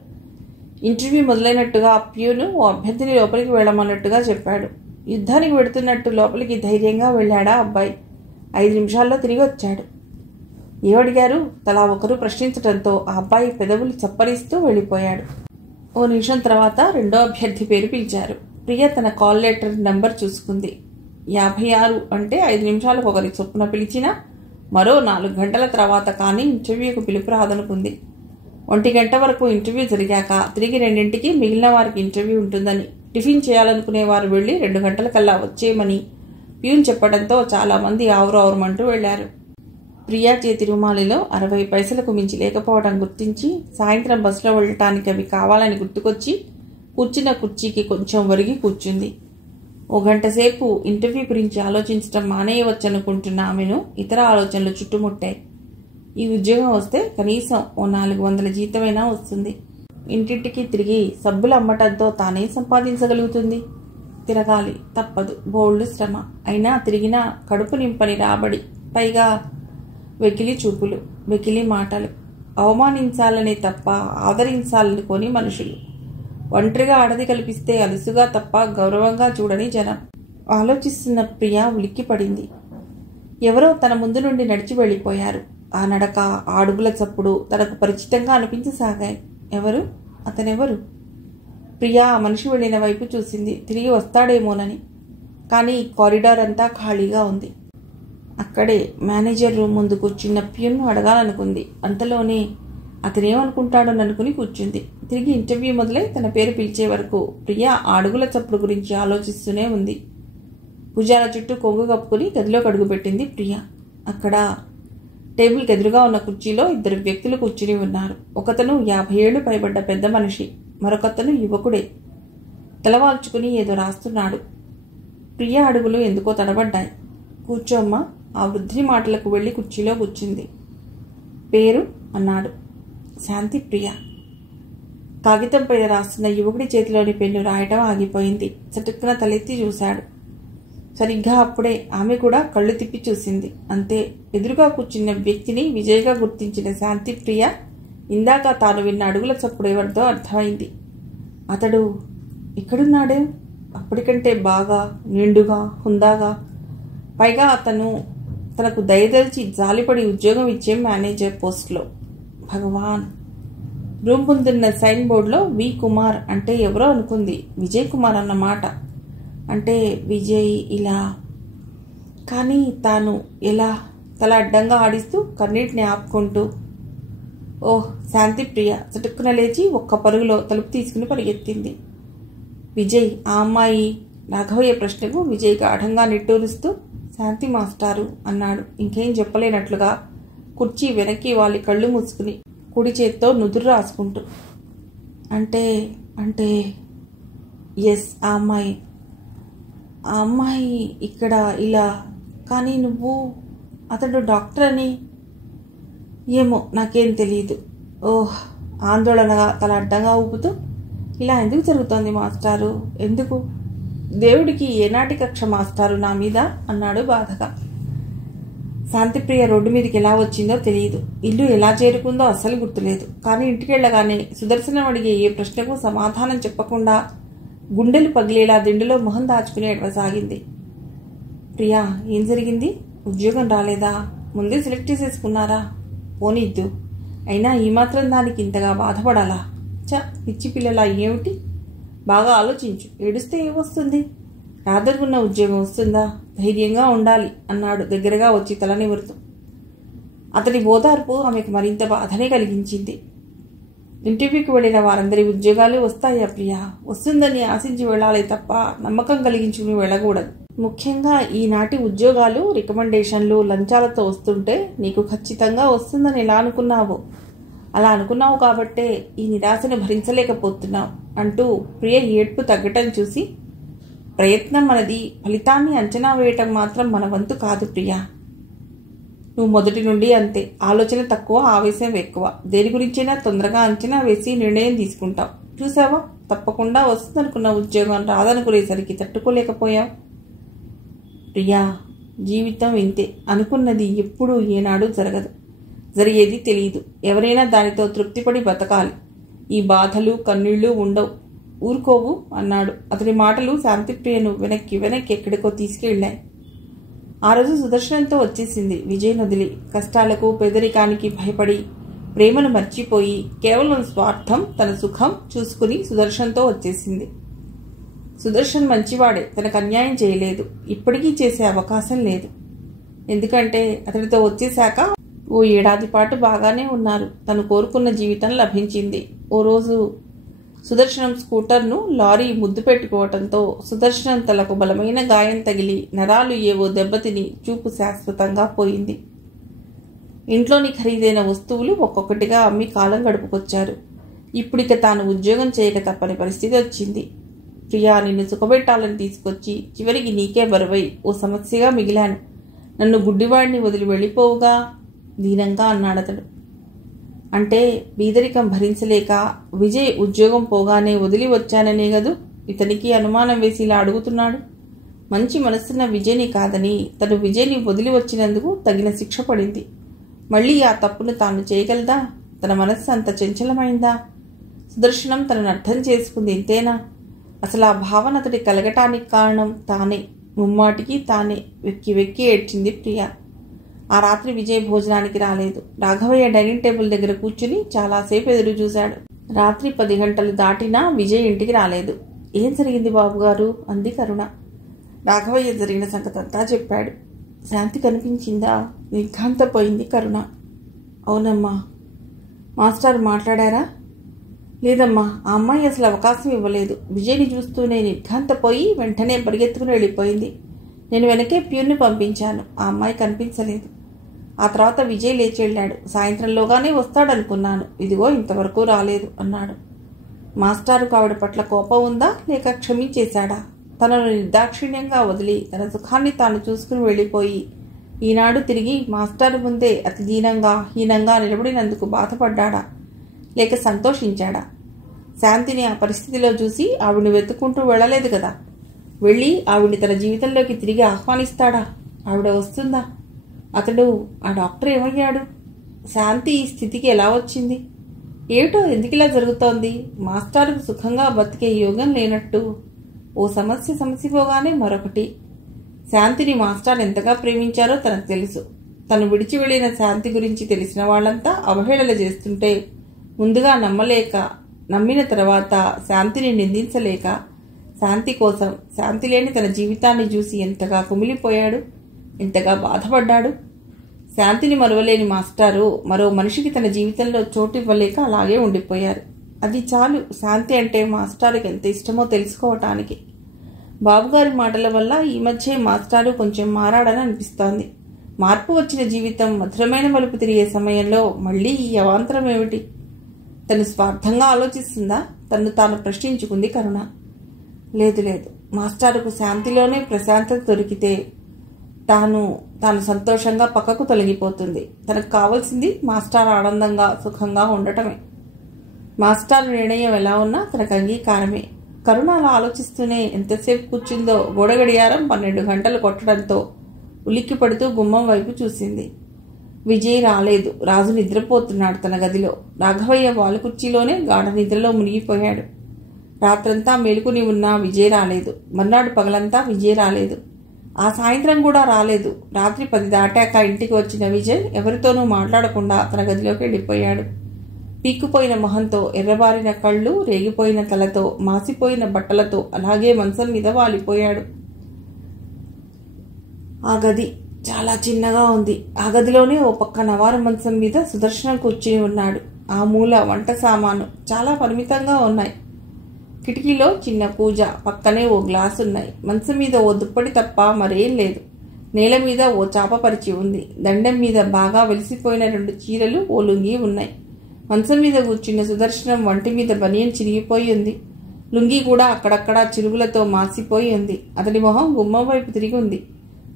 ఇంటర్వ్యూ మొదలైనట్టుగా ప్యూను ఓ అభ్యర్థిని లోపలికి వెళ్ళమన్నట్టుగా చెప్పాడు. యుద్ధానికి వెడుతున్నట్టు లోపలికి ధైర్యంగా వెళ్ళాడా అబ్బాయి. 5 నిమిషాల్లో తిరిగి వచ్చాడు. ఏమడిగారు? తలా ఒకరు ప్రశ్నించడంతో ఆ అబ్బాయి పెదవులు చప్పరిస్తూ వెళ్ళిపోయాడు. ఓ నిమిషం తర్వాత రెండో అభ్యర్థి పేరు పిలిచారు. ప్రియ తన కాల్ లెటర్ నంబర్ చూసుకుంది. 56 అంటే 5 నిమిషాలకు ఒకరి చొప్పున పిలిచినా మరో 4 గంటల తర్వాత కానీ ఇంటర్వ్యూకు పిలుపు రాదనుకుంది. 1 గంట వరకు ఇంటర్వ్యూ జరిగాక తిరిగి 2ంటికి మిగిలిన వారికి ఇంటర్వ్యూ ఉంటుందని, టిఫిన్ చేయాలనుకునేవారు వెళ్లి 2 గంటలకల్లా వచ్చేయమని ప్యూన్ చెప్పడంతో చాలా మంది ఆవురావురమంటూ వెళ్లారు. ప్రియా చేతి రుమాలిలో 60 పైసలకు మించి లేకపోవడం గుర్తించి సాయంత్రం బస్సులో వెళ్ళటానికి అవి కావాలని గుర్తుకొచ్చి కూర్చున్న కుర్చీకి కొంచెం ఒరిగి కూర్చుంది. 1 గంట సేపు ఇంటర్వ్యూ గురించి ఆలోచించడం మానేయవచ్చనుకుంటున్న ఆమెను ఇతర ఆలోచనలు చుట్టుముట్టాయి. ఈ ఉద్యోగం వస్తే కనీసం ఓ 400 జీతమైనా వస్తుంది. ఇంటింటికి తిరిగి సబ్బులు అమ్మటంతో తానే సంపాదించగలుగుతుంది. తిరగాలి, తప్పదు, బోల్డ్ శ్రమ. అయినా తిరిగినా కడుపు నింపని రాబడి, పైగా వెకిలి చూపులు, వెకిలి మాటలు. అవమానించాలనే తప్ప ఆదరించాలనుకోని మనుషులు. ఒంటరిగా ఆడది కల్పిస్తే అలుసుగా తప్ప గౌరవంగా చూడని జనం. ఆలోచిస్తున్న ప్రియా ఉలిక్కిపడింది. ఎవరో తన ముందు నుండి నడిచి వెళ్ళిపోయారు. ఆ నడక, ఆ అడుగుల చప్పుడు తనకు పరిచితంగా అనిపించసాగాయి. ఎవరు? అతనెవరు? ప్రియా ఆ మనిషి వెళ్లిన వైపు చూసింది, తిరిగి వస్తాడేమోనని. కానీ కారిడార్ అంతా ఖాళీగా ఉంది. అక్కడే మేనేజర్ రూమ్ ముందు కూర్చున్న ప్యూన్ను అడగాలనుకుంది. అంతలోనే అతనేమనుకుంటాడోననుకుని కూర్చుంది. తిరిగి ఇంటర్వ్యూ మొదలై తన పేరు పిలిచే వరకు ప్రియా ఆ అడుగుల చప్పుడు గురించి ఆలోచిస్తూనే ఉంది. భుజాల చుట్టూ కొంగు కప్పుకుని గదిలోకి అడుగుపెట్టింది ప్రియా. అక్కడ టేబుల్కి ఎదురుగా ఉన్న కుర్చీలో 2 వ్యక్తులు కూర్చుని ఉన్నారు. ఒకతను 50 ఏళ్లు పైబడ్డ పెద్ద మనిషి, మరొకతను యువకుడే. తలవాల్చుకుని ఏదో రాస్తున్నాడు. ప్రియా అడుగులు ఎందుకో తడబడ్డాయి. కూర్చోమ్మా. ఆ వృద్ధి మాటలకు వెళ్లి కుర్చీలో కూర్చుంది. పేరు అన్నాడు. శాంతి ప్రియ. కాగితంపై రాస్తున్న యువకుడి చేతిలోని పెన్ను రాయటం ఆగిపోయింది. చటుక్కున తలెత్తి చూశాడు. సరిగ్గా అప్పుడే ఆమె కూడా కళ్ళు తిప్పి చూసింది. అంతే. ఎదురుగా కూర్చున్న వ్యక్తిని విజయ్గా గుర్తించిన శాంతి ప్రియ ఇందాక తాను విన్న అడుగుల చప్పుడు ఎవరితో అర్థమైంది. అతడు ఇక్కడున్నాడే, అప్పటికంటే బాగా, నిండుగా, హుందాగా. పైగా అతను తనకు దయదలిచి జాలిపడి ఉద్యోగం ఇచ్చే మేనేజర్ పోస్ట్లో. భగవాన్! రూమ్ ముందున్న సైన్ బోర్డులో వి కుమార్ అంటే ఎవరో అనుకుంది. విజయ్ కుమార్ అన్నమాట. అంటే విజయ్ ఇలా. కానీ తాను ఎలా? తల అడ్డంగా ఆడిస్తూ కన్నీటిని ఆపుకుంటూ. ఓహ్! శాంతి ప్రియ చటుక్కున లేచి ఒక్క పరుగులో తలుపు తీసుకుని పరిగెత్తింది. విజయ్, ఆ అమ్మాయి? రాఘవయ్య ప్రశ్నకు విజయ్ గాఢంగా నిట్టూరుస్తూ శాంతి మాస్టారు అన్నాడు. ఇంకేం చెప్పలేనట్లుగా కుర్చీ వెనక్కి వాళ్ళి కళ్ళు మూసుకుని కుడి చేత్తో నుదురు రాసుకుంటూ. అంటే ఎస్, ఆ అమ్మాయి. ఆ అమ్మాయి ఇక్కడ ఇలా. కానీ అతడు డాక్టర్ అని. ఏమో నాకేం తెలియదు. ఓహ్, ఆందోళనగా తల అడ్డంగా ఊపుతూ, ఇలా ఎందుకు జరుగుతోంది మాస్టారు? ఎందుకు? దేవుడికి ఏనాటి కక్ష మాస్టారు నా మీద అన్నాడు బాధగా. శాంతిప్రియ రోడ్డు మీదకి ఎలా వచ్చిందో తెలియదు. ఇల్లు ఎలా చేరుకుందో అస్సలు గుర్తులేదు. కానీ ఇంటికెళ్లగానే సుదర్శనం అడిగే ఏ ప్రశ్నకు సమాధానం చెప్పకుండా గుండెలు పగిలేలా దిండులో మొహం దాచుకుని ఎడవసాగింది. ప్రియా, ఏం జరిగింది? ఉద్యోగం రాలేదా? ముందే సెలెక్ట్ చేసేసుకున్నారా? పోనిద్దు. అయినా ఈ మాత్రం దానికి ఇంతగా బాధపడాలా? పిచ్చి పిల్లలా ఏమిటి? బాగా ఆలోచించు. ఏడుస్తే ఏమొస్తుంది? రాదనుకున్న ఉద్యోగం వస్తుందా? ధైర్యంగా ఉండాలి అన్నాడు దగ్గరగా వచ్చి తల నిమురుతూ. అతడి ఓదార్పు ఆమెకు మరింత బాధనే కలిగించింది. ఇంటర్వ్యూకి వెళ్ళిన వారందరి ఉద్యోగాలు వస్తాయా ప్రియా? వస్తుందని ఆశించి వెళ్ళాలి తప్ప నమ్మకం కలిగించుకుని వెళ్ళకూడదు. ముఖ్యంగా ఈనాటి ఉద్యోగాలు రికమెండేషన్లు లంచాలతో వస్తుంటే నీకు ఖచ్చితంగా వస్తుందని ఎలా అనుకున్నావు? అలా అనుకున్నావు కాబట్టే ఈ నిరాశను భరించలేకపోతున్నావు అంటూ ప్రియ ఏడ్పు తగ్గటం చూసి, ప్రయత్నం మనది, ఫలితాన్ని అంచనా వేయటం మాత్రం మన వంతు కాదు ప్రియా. నువ్వు మొదటి నుండి అంతే. ఆలోచన తక్కువ, ఆవేశం ఎక్కువ. దేని గురించైనా తొందరగా అంచనా వేసి నిర్ణయం తీసుకుంటావు. చూసావా, తప్పకుండా వస్తుందనుకున్న ఉద్యోగం రాదనుకునేసరికి తట్టుకోలేకపోయావు. ప్రియా, జీవితం ఇంతే. అనుకున్నది ఎప్పుడూ ఏనాడు జరగదు. జరిగేది తెలియదు. ఎవరైనా దానితో తృప్తిపడి బతకాలి. ఈ బాధలు కన్నీళ్లు ఉండవు. ఊరుకోవు అన్నాడు. అతని మాటలు శాంతిప్రియను వెనక్కి ఎక్కడికో తీసుకెళ్లాయి. ఆ రోజు సుదర్శనంతో వచ్చేసింది విజయ్ వదిలి. కష్టాలకు పేదరికానికి భయపడి ప్రేమను మర్చిపోయి కేవలం స్వార్థం, తన సుఖం చూసుకుని సుదర్శన్తో వచ్చేసింది. సుదర్శన్ మంచివాడే, తనకు అన్యాయం చేయలేదు. ఇప్పటికీ చేసే అవకాశం లేదు. ఎందుకంటే అతడితో వచ్చేశాక ఓ ఏడాది పాటు బాగానే ఉన్నారు. తను కోరుకున్న జీవితం లభించింది. ఓ రోజు సుదర్శనం స్కూటర్ను లారీ ముద్దు పెట్టుకోవటంతో సుదర్శనం తలకు బలమైన గాయం తగిలి నరాలు ఏవో దెబ్బతిని చూపు శాశ్వతంగా పోయింది. ఇంట్లోని ఖరీదైన వస్తువులు ఒక్కొక్కటిగా అమ్మి కాలం గడుపుకొచ్చారు. ఇప్పుడిక తాను ఉద్యోగం చేయక తప్పని పరిస్థితి వచ్చింది. ప్రియా, నిన్ను సుఖపెట్టాలని తీసుకొచ్చి చివరికి నీకే బరువై ఓ సమస్యగా మిగిలాను. నన్ను గుడ్డివాడిని వదిలి వెళ్ళిపోవుగా దీనంగా అన్నాడతడు. అంటే బీదరికం భరించలేక విజయ్ ఉద్యోగం పోగానే వదిలి వచ్చాననే గదు ఇతనికి అనుమానం వేసి ఇలా అడుగుతున్నాడు. మంచి మనసున్న విజయ్ని కాదని తను విజయ్ని వదిలి వచ్చినందుకు తగిన శిక్ష పడింది. మళ్ళీ ఆ తప్పును తాను చేయగలదా? తన మనస్సు అంత చంచలమైందా? సుదర్శనం తనను అర్థం చేసుకుంది ఇంతేనా? అసలు ఆ భావన అతడి కలగటానికి కారణం తానే. ముమ్మాటికి తానే. వెక్కి ఏడ్చింది ప్రియ. ఆ రాత్రి విజయ్ భోజనానికి రాలేదు. రాఘవయ్య డైనింగ్ టేబుల్ దగ్గర కూర్చుని చాలాసేపు ఎదురు చూశాడు. రాత్రి 10 గంటలు దాటినా విజయ్ ఇంటికి రాలేదు. ఏం జరిగింది బాబుగారు అంది కరుణ. రాఘవయ్య జరిగిన సంగతంతా చెప్పాడు. శాంతి కనిపించిందా? నిర్ఘాంతపోయింది కరుణ. అవునమ్మా. మాస్టర్ మాట్లాడారా? లేదమ్మా, ఆ అమ్మాయి అసలు అవకాశం ఇవ్వలేదు. విజయ్ని చూస్తూనే నిర్ఘాంతపోయి వెంటనే పరిగెత్తుకుని వెళ్ళిపోయింది. నేను వెనకే ప్యూర్ని పంపించాను. ఆ అమ్మాయి కనిపించలేదు. ఆ తర్వాత విజయ్ లేచి వెళ్ళాడు. సాయంత్రంలోగానే వస్తాడనుకున్నాను. ఇదిగో ఇంతవరకు రాలేదు అన్నాడు. మాస్టారుకు ఆవిడ పట్ల కోపం ఉందా, లేక క్షమించేశాడా? తనను నిర్దాక్షిణ్యంగా వదిలి తన సుఖాన్ని తాను చూసుకుని వెళ్ళిపోయి ఈనాడు తిరిగి మాస్టారు ముందే అతి దీనంగా హీనంగా నిలబడినందుకు బాధపడ్డాడా, లేక సంతోషించాడా? శాంతిని ఆ పరిస్థితిలో చూసి ఆవిడ్ని వెతుక్కుంటూ వెళ్ళలేదు కదా. వెళ్ళి ఆవిడ్ని తన జీవితంలోకి తిరిగి ఆహ్వానిస్తాడా? ఆవిడ వస్తుందా? అతడు, ఆ డాక్టర్ ఏమయ్యాడు? శాంతి ఈ స్థితికి ఎలా వచ్చింది? ఏమిటో ఎందుకు ఇలా జరుగుతోంది? మాస్టారుకు సుఖంగా బతికే యోగం లేనట్టు. ఓ సమసిపోగానే మరొకటి. శాంతిని మాస్టర్ ఎంతగా ప్రేమించారో తనకు తెలుసు. తను విడిచి వెళ్ళిన శాంతి గురించి తెలిసిన వాళ్ళంతా అవహేళన చేస్తుంటే ముందుగా నమ్మలేక, నమ్మిన తర్వాత శాంతిని నిందించలేక, శాంతి కోసం, శాంతి లేని తన జీవితాన్ని చూసి ఎంతగా కుమిలిపోయాడు, ఎంతగా బాధపడ్డాడు. శాంతిని మరువలేని మాస్టారు మరో మనిషికి తన జీవితంలో చోటు ఇవ్వలేక అలాగే ఉండిపోయారు. అది చాలు శాంతి అంటే మాస్టారుకి ఎంత ఇష్టమో తెలుసుకోవటానికి. బాబుగారి మాటల వల్ల ఈ మధ్య మాస్టారు కొంచెం మారాడని అనిపిస్తోంది. మార్పు వచ్చిన జీవితం మధురమైన మలుపు తిరిగే సమయంలో మళ్ళీ ఈ అవాంతరం ఏమిటి? తను స్వార్థంగా ఆలోచిస్తుందా? తను తాను ప్రశ్నించుకుంది కరుణ. లేదు, మాస్టారుకు శాంతిలోనే ప్రశాంతత దొరికితే తాను సంతోషంగా పక్కకు తొలగిపోతుంది. తనకు కావాల్సింది మాస్టర్ ఆనందంగా సుఖంగా ఉండటమే. మాస్టర్ నిర్ణయం ఎలా ఉన్నా తనకు అంగీకారమే. కరుణ అలా ఆలోచిస్తూనే ఎంతసేపు కూర్చుందో గోడ గడియారం 12 గంటలు కొట్టడంతో ఉలిక్కి పడుతూ గుమ్మం వైపు చూసింది. విజయ్ రాలేదు. రాజు నిద్రపోతున్నాడు తన గదిలో. రాఘవయ్య వాలు కుర్చీలోనే గాఢ నిద్రలో మునిగిపోయాడు. రాత్రంతా మేలుకుని ఉన్నా విజయ్ రాలేదు. మర్నాడు పగలంతా విజయ్ రాలేదు. ఆ సాయంత్రం కూడా రాలేదు. రాత్రి 10 దాటాక ఇంటికి వచ్చిన విజయ్ ఎవరితోనూ మాట్లాడకుండా తన గదిలోకి వెళ్ళిపోయాడు. పీక్కుపోయిన మొహంతో, ఎర్రబారిన కళ్ళు, రేగిపోయిన తలతో, మాసిపోయిన బట్టలతో అలాగే మంచం మీద వాలిపోయాడు. ఆ గది చాలా చిన్నగా ఉంది. ఆ గదిలోనే ఓ పక్క నవారు మంచం మీద సుదర్శనం కూర్చుని ఉన్నాడు. ఆ మూల వంట సామాను చాలా పరిమితంగా ఉన్నాయి. కిటికీలో చిన్న పూజ, పక్కనే ఓ గ్లాసు ఉన్నాయి. మంచం మీద ఓ దుప్పటి తప్ప మరేం లేదు. నేల మీద ఓ చాప పరిచి ఉంది. దండెం మీద బాగా వెలిసిపోయిన 2 చీరలు, ఓ లుంగి ఉన్నాయి. మంచం మీద కూర్చున్న సుదర్శనం వంటి మీద బనియన్ చిరిగిపోయి ఉంది. లుంగి కూడా అక్కడక్కడా చిరుగులతో మాసిపోయి ఉంది. అతడి మొహం గుమ్మం వైపు తిరిగి ఉంది.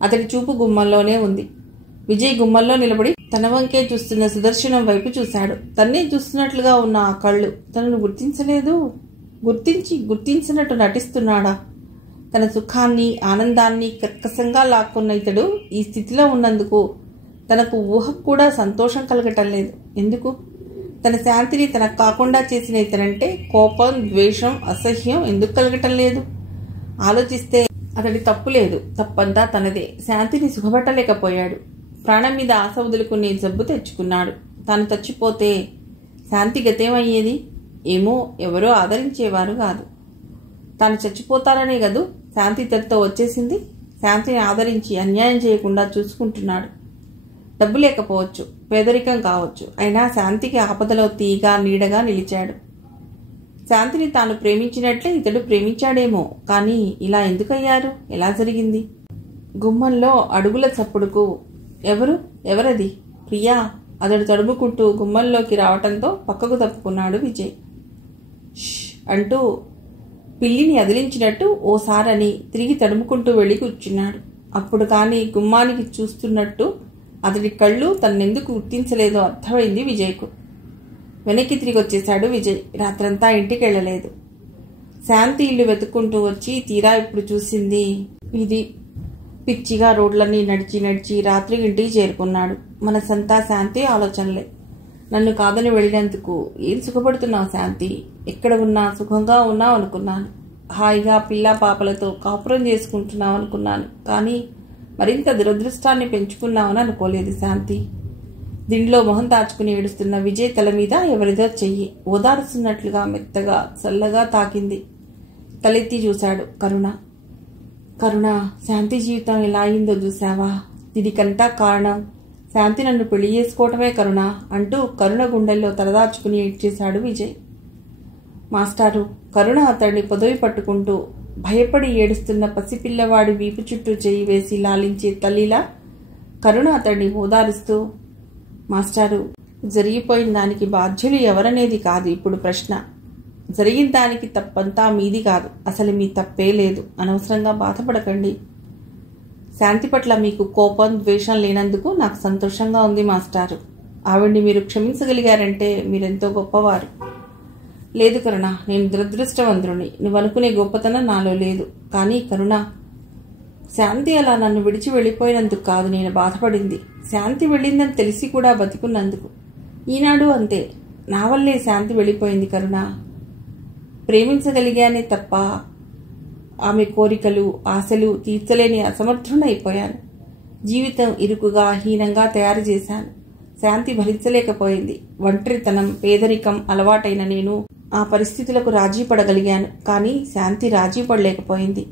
అతడి చూపు గుమ్మంలోనే ఉంది. విజయ్ గుమ్మంలో నిలబడి తన వంకే చూస్తున్న సుదర్శనం వైపు చూశాడు. తన్నే చూస్తున్నట్లుగా ఉన్న ఆ కళ్ళు తనను గుర్తించలేదు. గుర్తించినట్టు నటిస్తున్నాడా? తన సుఖాన్ని, ఆనందాన్ని కర్కశంగా లాక్కున్న ఇతడు ఈ స్థితిలో ఉన్నందుకు తనకు ఊహకు కూడా సంతోషం కలగటం లేదు. ఎందుకు? తన శాంతిని తనకు కాకుండా చేసిన ఇతనంటే కోపం, ద్వేషం, అసహ్యం ఎందుకు కలగటం లేదు? ఆలోచిస్తే అతడి తప్పు లేదు. తప్పంతా తనదే. శాంతిని సుఖపెట్టలేకపోయాడు. ప్రాణం మీద ఆశ వదులుకుని జబ్బు తెచ్చుకున్నాడు. తాను చచ్చిపోతే శాంతి గతేమయ్యేది? ఏమో, ఎవరో ఆదరించేవారు కాదు. తాను చచ్చిపోతాననే గదు శాంతి తనతో వచ్చేసింది. శాంతిని ఆదరించి అన్యాయం చేయకుండా చూసుకుంటున్నాడు. డబ్బు లేకపోవచ్చు, పేదరికం కావచ్చు, అయినా శాంతికి ఆపదలో తీగా, నీడగా నిలిచాడు. శాంతిని తాను ప్రేమించినట్లే ఇతడు ప్రేమించాడేమో. కానీ ఇలా ఎందుకయ్యారు? ఎలా జరిగింది? గుమ్మంలో అడుగుల చప్పుడుకు ఎవరది? ప్రియా! అతడు తడుముకుంటూ గుమ్మంలోకి రావటంతో పక్కకు తప్పుకున్నాడు విజయ్. అంటూ పిల్లిని అదిలించినట్టు ఓసారని తిరిగి తడుముకుంటూ వెళ్ళి కూర్చున్నాడు. అప్పుడు కానీ గుమ్మానికి చూస్తున్నట్టు అతడి కళ్ళు తన్నెందుకు గుర్తించలేదో అర్థమైంది విజయ్కు. వెనక్కి తిరిగి వచ్చేశాడు విజయ్. రాత్రంతా ఇంటికి వెళ్ళలేదు. శాంతి ఇల్లు వెతుక్కుంటూ వచ్చి తీరా ఇప్పుడు చూసింది ఇది. పిచ్చిగా రోడ్లన్నీ నడిచి రాత్రి ఇంటికి చేరుకున్నాడు. మనసంతా శాంతి ఆలోచనలే. నన్ను కాదని వెళ్ళినందుకు ఏం సుఖపడుతున్నావు శాంతి? ఎక్కడ ఉన్నా సుఖంగా ఉన్నావు అనుకున్నాను. హాయిగా పిల్ల పాపలతో కాపురం చేసుకుంటున్నావు అనుకున్నాను. కానీ మరింత దురదృష్టాన్ని పెంచుకున్నావని అనుకోలేదు శాంతి. దిండ్లో మొహం దాచుకుని ఏడుస్తున్న విజయ్ తల మీద ఎవరిదో చెయ్యి ఓదారుస్తున్నట్లుగా మెత్తగా చల్లగా తాకింది. తలెత్తి చూశాడు. కరుణ, శాంతి జీవితం ఎలా అయిందో చూశావా? దీనికంతా కారణం శాంతి నన్ను పెళ్లి చేసుకోవటమే కరుణ అంటూ కరుణ గుండెల్లో తలదాచుకుని ఏడ్చేశాడు విజయ్. మాస్టారు, కరుణ అతడిని పొదవి పట్టుకుంటూ భయపడి ఏడుస్తున్న పసిపిల్లవాడి వీపు చుట్టూ చెయ్యి వేసి లాలించే తల్లిలా కరుణ అతడిని ఓదారుస్తూ, మాస్టారు, జరిగిపోయిన దానికి బాధ్యులు ఎవరనేది కాదు ఇప్పుడు ప్రశ్న. జరిగిన దానికి తప్పంతా మీది కాదు. అసలు మీ తప్పే లేదు. అనవసరంగా బాధపడకండి. శాంతి పట్ల మీకు కోపం, ద్వేషం లేనందుకు నాకు సంతోషంగా ఉంది మాస్టారు. ఆవిడ్ని మీరు క్షమించగలిగారంటే మీరెంతో గొప్పవారు. లేదు కరుణ, నేను దురదృష్టవంతుడిని. నువ్వు అనుకునే గొప్పతనం నాలో లేదు. కానీ కరుణ, శాంతి అలా నన్ను విడిచి వెళ్ళిపోయినందుకు కాదు నేను బాధపడింది. శాంతి వెళ్ళిందని తెలిసి కూడా బతికున్నందుకు. ఈనాడు అంతే. నా వల్లే శాంతి వెళ్ళిపోయింది కరుణ. ప్రేమించగలిగానే తప్ప ఆమె కోరికలు, ఆశలు తీర్చలేని అసమర్థుడైపోయాను. జీవితం ఇరుకుగా, హీనంగా తయారు చేశాను. శాంతి భరించలేకపోయింది. ఒంటరితనం, పేదరికం అలవాటైన నేను ఆ పరిస్థితులకు రాజీ పడగలిగాను. కానీ శాంతి రాజీ పడలేకపోయింది.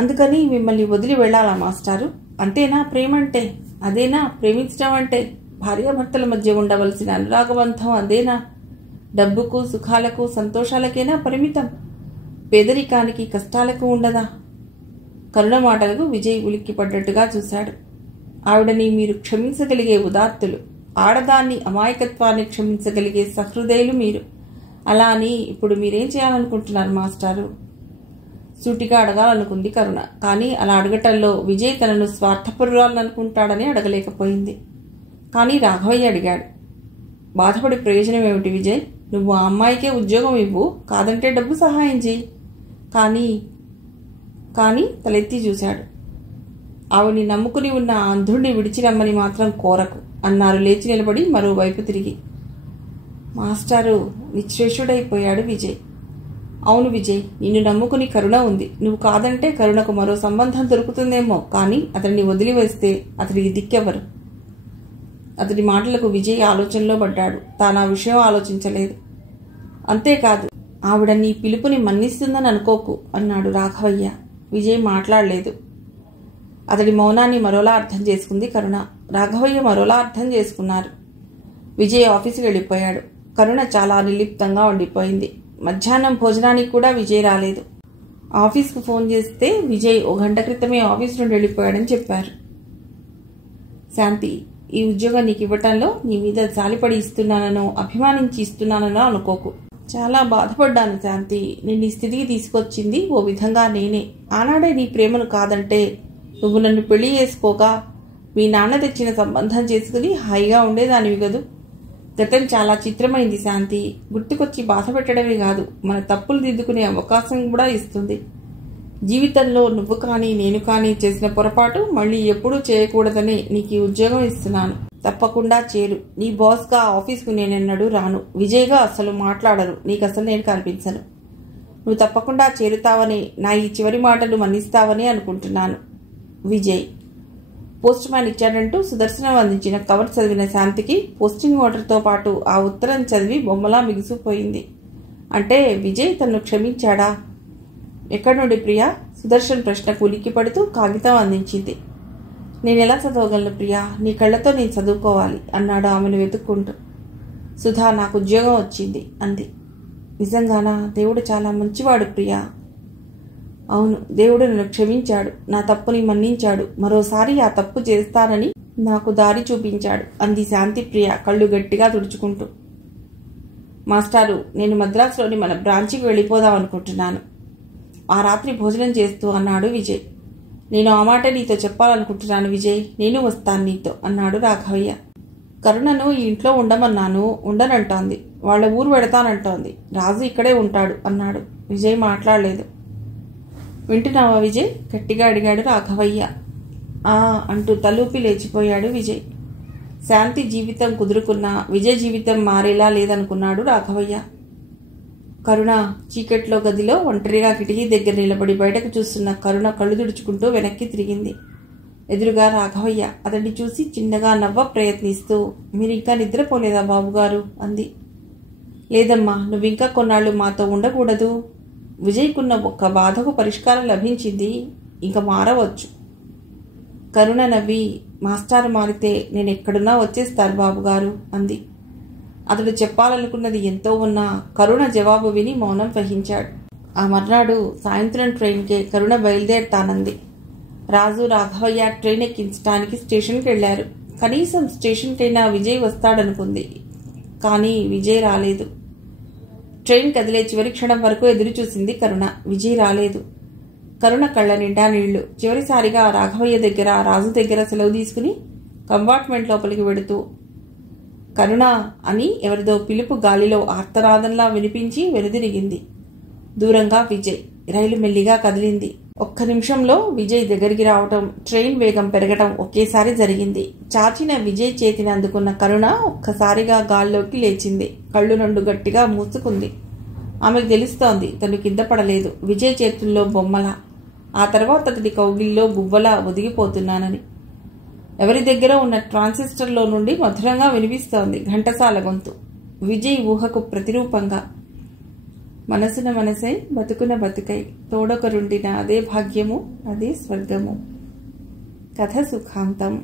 అందుకని మిమ్మల్ని వదిలి వెళ్ళాలా మాస్టారు? అంతేనా ప్రేమంటే? అదేనా ప్రేమించడం అంటే? భార్యాభర్తల మధ్య ఉండవలసిన అనురాగబంధం అదేనా? డబ్బుకు, సుఖాలకు, సంతోషాలకేనా పరిమితం? పేదరికానికి, కష్టాలకు ఉండదా? కరుణ మాటలకు విజయ్ ఉలిక్కిపడ్డట్టుగా చూశాడు. ఆవిడని మీరు క్షమించగలిగే ఉదాత్తులు. ఆడదాన్ని, అమాయకత్వాన్ని క్షమించగలిగే సహృదయులు మీరు. అలా అని ఇప్పుడు మీరేం చేయాలనుకుంటున్నారు మాస్టారు? సూటిగా అడగాలనుకుంది కరుణ. కానీ అలా అడగటంలో విజయ్ తనను స్వార్థపరురాలనుకుంటాడని అడగలేకపోయింది. కానీ రాఘవయ్య అడిగాడు. బాధపడి ప్రయోజనం ఏమిటి విజయ్? నువ్వు ఆ అమ్మాయికే ఉద్యోగం ఇవ్వు, కాదంటే డబ్బు సహాయం చేయి. కానీ తలెత్తి చూశాడు. ఆవిడ్ని నమ్ముకుని ఉన్న అంధుడిని విడిచి రమ్మని మాత్రం కోరకు అన్నారు లేచి నిలబడి మరోవైపు తిరిగి. మాస్టారు నిశ్చేషుడైపోయాడు విజయ్. అవును విజయ్, నిన్ను నమ్ముకుని కరుణ ఉంది. నువ్వు కాదంటే కరుణకు మరో సంబంధం దొరుకుతుందేమో, కానీ అతన్ని వదిలివేస్తే అతడికి దిక్కెవరు? అతడి మాటలకు విజయ్ ఆలోచనలో పడ్డాడు. తాను ఆ విషయం ఆలోచించలేదు. అంతేకాదు, ఆవిడ నీ పిలుపుని మన్నిస్తుందని అనుకోకు అన్నాడు రాఘవయ్య. విజయ్ మాట్లాడలేదు. అతడి మౌనాన్ని మరోలా అర్థం చేసుకుంది కరుణ. రాఘవయ్య మరోలా అర్థం చేసుకున్నారు. విజయ్ ఆఫీసుకి వెళ్ళిపోయాడు. కరుణ చాలా నిర్లిప్తంగా ఉండిపోయింది. మధ్యాహ్నం భోజనానికి కూడా విజయ్ రాలేదు. ఆఫీస్కు ఫోన్ చేస్తే విజయ్ 1 గంట క్రితమే ఆఫీస్ నుండి వెళ్ళిపోయాడని చెప్పారు. శాంతి, ఈ ఉద్యోగం నీకు ఇవ్వటంలో నీ మీద జాలిపడి ఇస్తున్నానో అభిమానించి ఇస్తున్నానో అనుకోకు. చాలా బాధపడ్డాను శాంతి. నేను ఈ స్థితికి తీసుకొచ్చింది ఓ విధంగా నేనే. ఆనాడే నీ ప్రేమను కాదంటే నువ్వు నన్ను పెళ్లి చేసుకోగా మీ నాన్న తెచ్చిన సంబంధం చేసుకుని హాయిగా ఉండేదానివి కదూ. గతం చాలా చిత్రమైంది శాంతి. గుర్తుకొచ్చి బాధ పెట్టడమే కాదు, మన తప్పులు దిద్దుకునే అవకాశం కూడా ఇస్తుంది. జీవితంలో నువ్వు కానీ నేను కానీ చేసిన పొరపాటు మళ్ళీ ఎప్పుడూ చేయకూడదని నీకు ఈ ఉద్యోగం ఇస్తున్నాను. తప్పకుండా చేరు. నీ బాస్గా ఆఫీస్కు నేనెన్నడూ రాను. విజయ్గా అసలు మాట్లాడరు. నీకు అసలు నేను కనిపించను. నువ్వు తప్పకుండా చేరుతావని, నా ఈ చివరి మాటలు మన్నిస్తావని అనుకుంటున్నాను. విజయ్. పోస్ట్ మ్యాన్ ఇచ్చాడంటూ సుదర్శనం అందించిన కవర్ చదివిన శాంతికి పోస్టింగ్ ఆర్డర్తో పాటు ఆ ఉత్తరం చదివి బొమ్మలా మిగిసిపోయింది. అంటే విజయ్ తనను క్షమించాడా? ఎక్కడి నుండి ప్రియా? సుదర్శన్ ప్రశ్నకు ఉలిక్కి పడుతూ కాగితం అందించింది. నేనెలా చదవగలను ప్రియా? నీ కళ్ళతో నేను చదువుకోవాలి అన్నాడు ఆమెను వెతుక్కుంటూ. సుధా, నాకు ఉద్యోగం వచ్చింది అంది. నిజంగానా? దేవుడు చాలా మంచివాడు ప్రియా. అవును, దేవుడు నన్ను క్షమించాడు. నా తప్పుని మన్నించాడు. మరోసారి ఆ తప్పు చేస్తానని నాకు దారి చూపించాడు అంది శాంతి ప్రియ కళ్ళు గట్టిగా తుడుచుకుంటూ. మాస్టారు, నేను మద్రాసులోని మన బ్రాంచికి వెళ్ళిపోదాం అనుకుంటున్నాను. ఆ రాత్రి భోజనం చేస్తూ అన్నాడు విజయ్. నేను ఆ మాట నీతో చెప్పాలనుకుంటున్నాను విజయ్. నేను వస్తాను నీతో అన్నాడు రాఘవయ్య. కరుణను ఈ ఇంట్లో ఉండమన్నాను, ఉండనంటోంది. వాళ్ళ ఊరు వెడతానంటోంది. రాజు ఇక్కడే ఉంటాడు అన్నాడు. విజయ్ మాట్లాడలేదు. వింటున్నావా విజయ్? గట్టిగా అడిగాడు రాఘవయ్య. అంటూ తలూపి లేచిపోయాడు విజయ్. శాంతి జీవితం కుదురుకున్నా విజయ్ జీవితం మారేలా లేదనుకున్నాడు రాఘవయ్య. కరుణ చీకట్లో గదిలో ఒంటరిగా కిటికీ దగ్గర నిలబడి బయటకు చూస్తున్న కరుణ కళ్ళు తుడుచుకుంటూ వెనక్కి తిరిగింది. ఎదురుగా రాఘవయ్య అతన్ని చూసి చిన్నగా నవ్వ ప్రయత్నిస్తూ, మీరింకా నిద్రపోలేదా బాబుగారు అంది. లేదమ్మా, నువ్వింకా కొన్నాళ్ళు మాతో ఉండకూడదు. విజయ్కున్న ఒక్క బాధకు పరిష్కారం లభించింది, ఇంకా మారవచ్చు. కరుణ నవ్వి, మాస్టారు మారితే నేను ఎక్కడున్నా వచ్చేస్తారు బాబుగారు అంది. అతడు చెప్పాలనుకున్నది ఎంతో ఉన్నా కరుణ జవాబు విని మౌనం వహించాడు. ఆ మర్నాడు సాయంత్రం ట్రైన్కే కరుణ బయలుదేరతానంది. రాజు రాఘవయ్య ట్రైన్ ఎక్కించడానికి స్టేషన్కి వెళ్లారు. కనీసం స్టేషన్కైనా విజయ్ వస్తాడనుకుంది. కానీ విజయ్ రాలేదు. ట్రైన్ కదిలే చివరి క్షణం వరకు ఎదురు చూసింది కరుణ. విజయ్ రాలేదు. కరుణ కళ్ళ నిండా నీళ్లు. చివరిసారిగా రాఘవయ్య దగ్గర రాజు దగ్గర సెలవు తీసుకుని కంపార్ట్మెంట్ లోపలికి వెడుతూ కరుణ అని ఎవరిదో పిలుపు గాలిలో ఆర్తనాదంలా వినిపించి వెనుదిరిగింది. దూరంగా విజయ్. రైలు మెల్లిగా కదిలింది. ఒక్క నిమిషంలో విజయ్ దగ్గరికి రావటం, ట్రైన్ వేగం పెరగటం ఒకేసారి జరిగింది. చాచిన విజయ్ చేతిని అందుకున్న కరుణ ఒక్కసారిగా గాల్లోకి లేచింది. కళ్ళు రెండు గట్టిగా మూసుకుంది. ఆమెకు తెలుస్తోంది తను కింద పడలేదు. విజయ్ చేతుల్లో బొమ్మలా, ఆ తర్వాత అతడి కౌగిల్లో గువ్వలా ఒదిగిపోతున్నానని. ఎవరి దగ్గర ఉన్న ట్రాన్సిస్టర్లో నుండి మధురంగా వినిపిస్తోంది ఘంటసాల గొంతు. విజయ్ ఊహకు ప్రతిరూపంగా. మనసున మనసై బతుకున బతుకై తోడొకరుండిన అదే భాగ్యము, అదే స్వర్గము. కథ సుఖాంతం.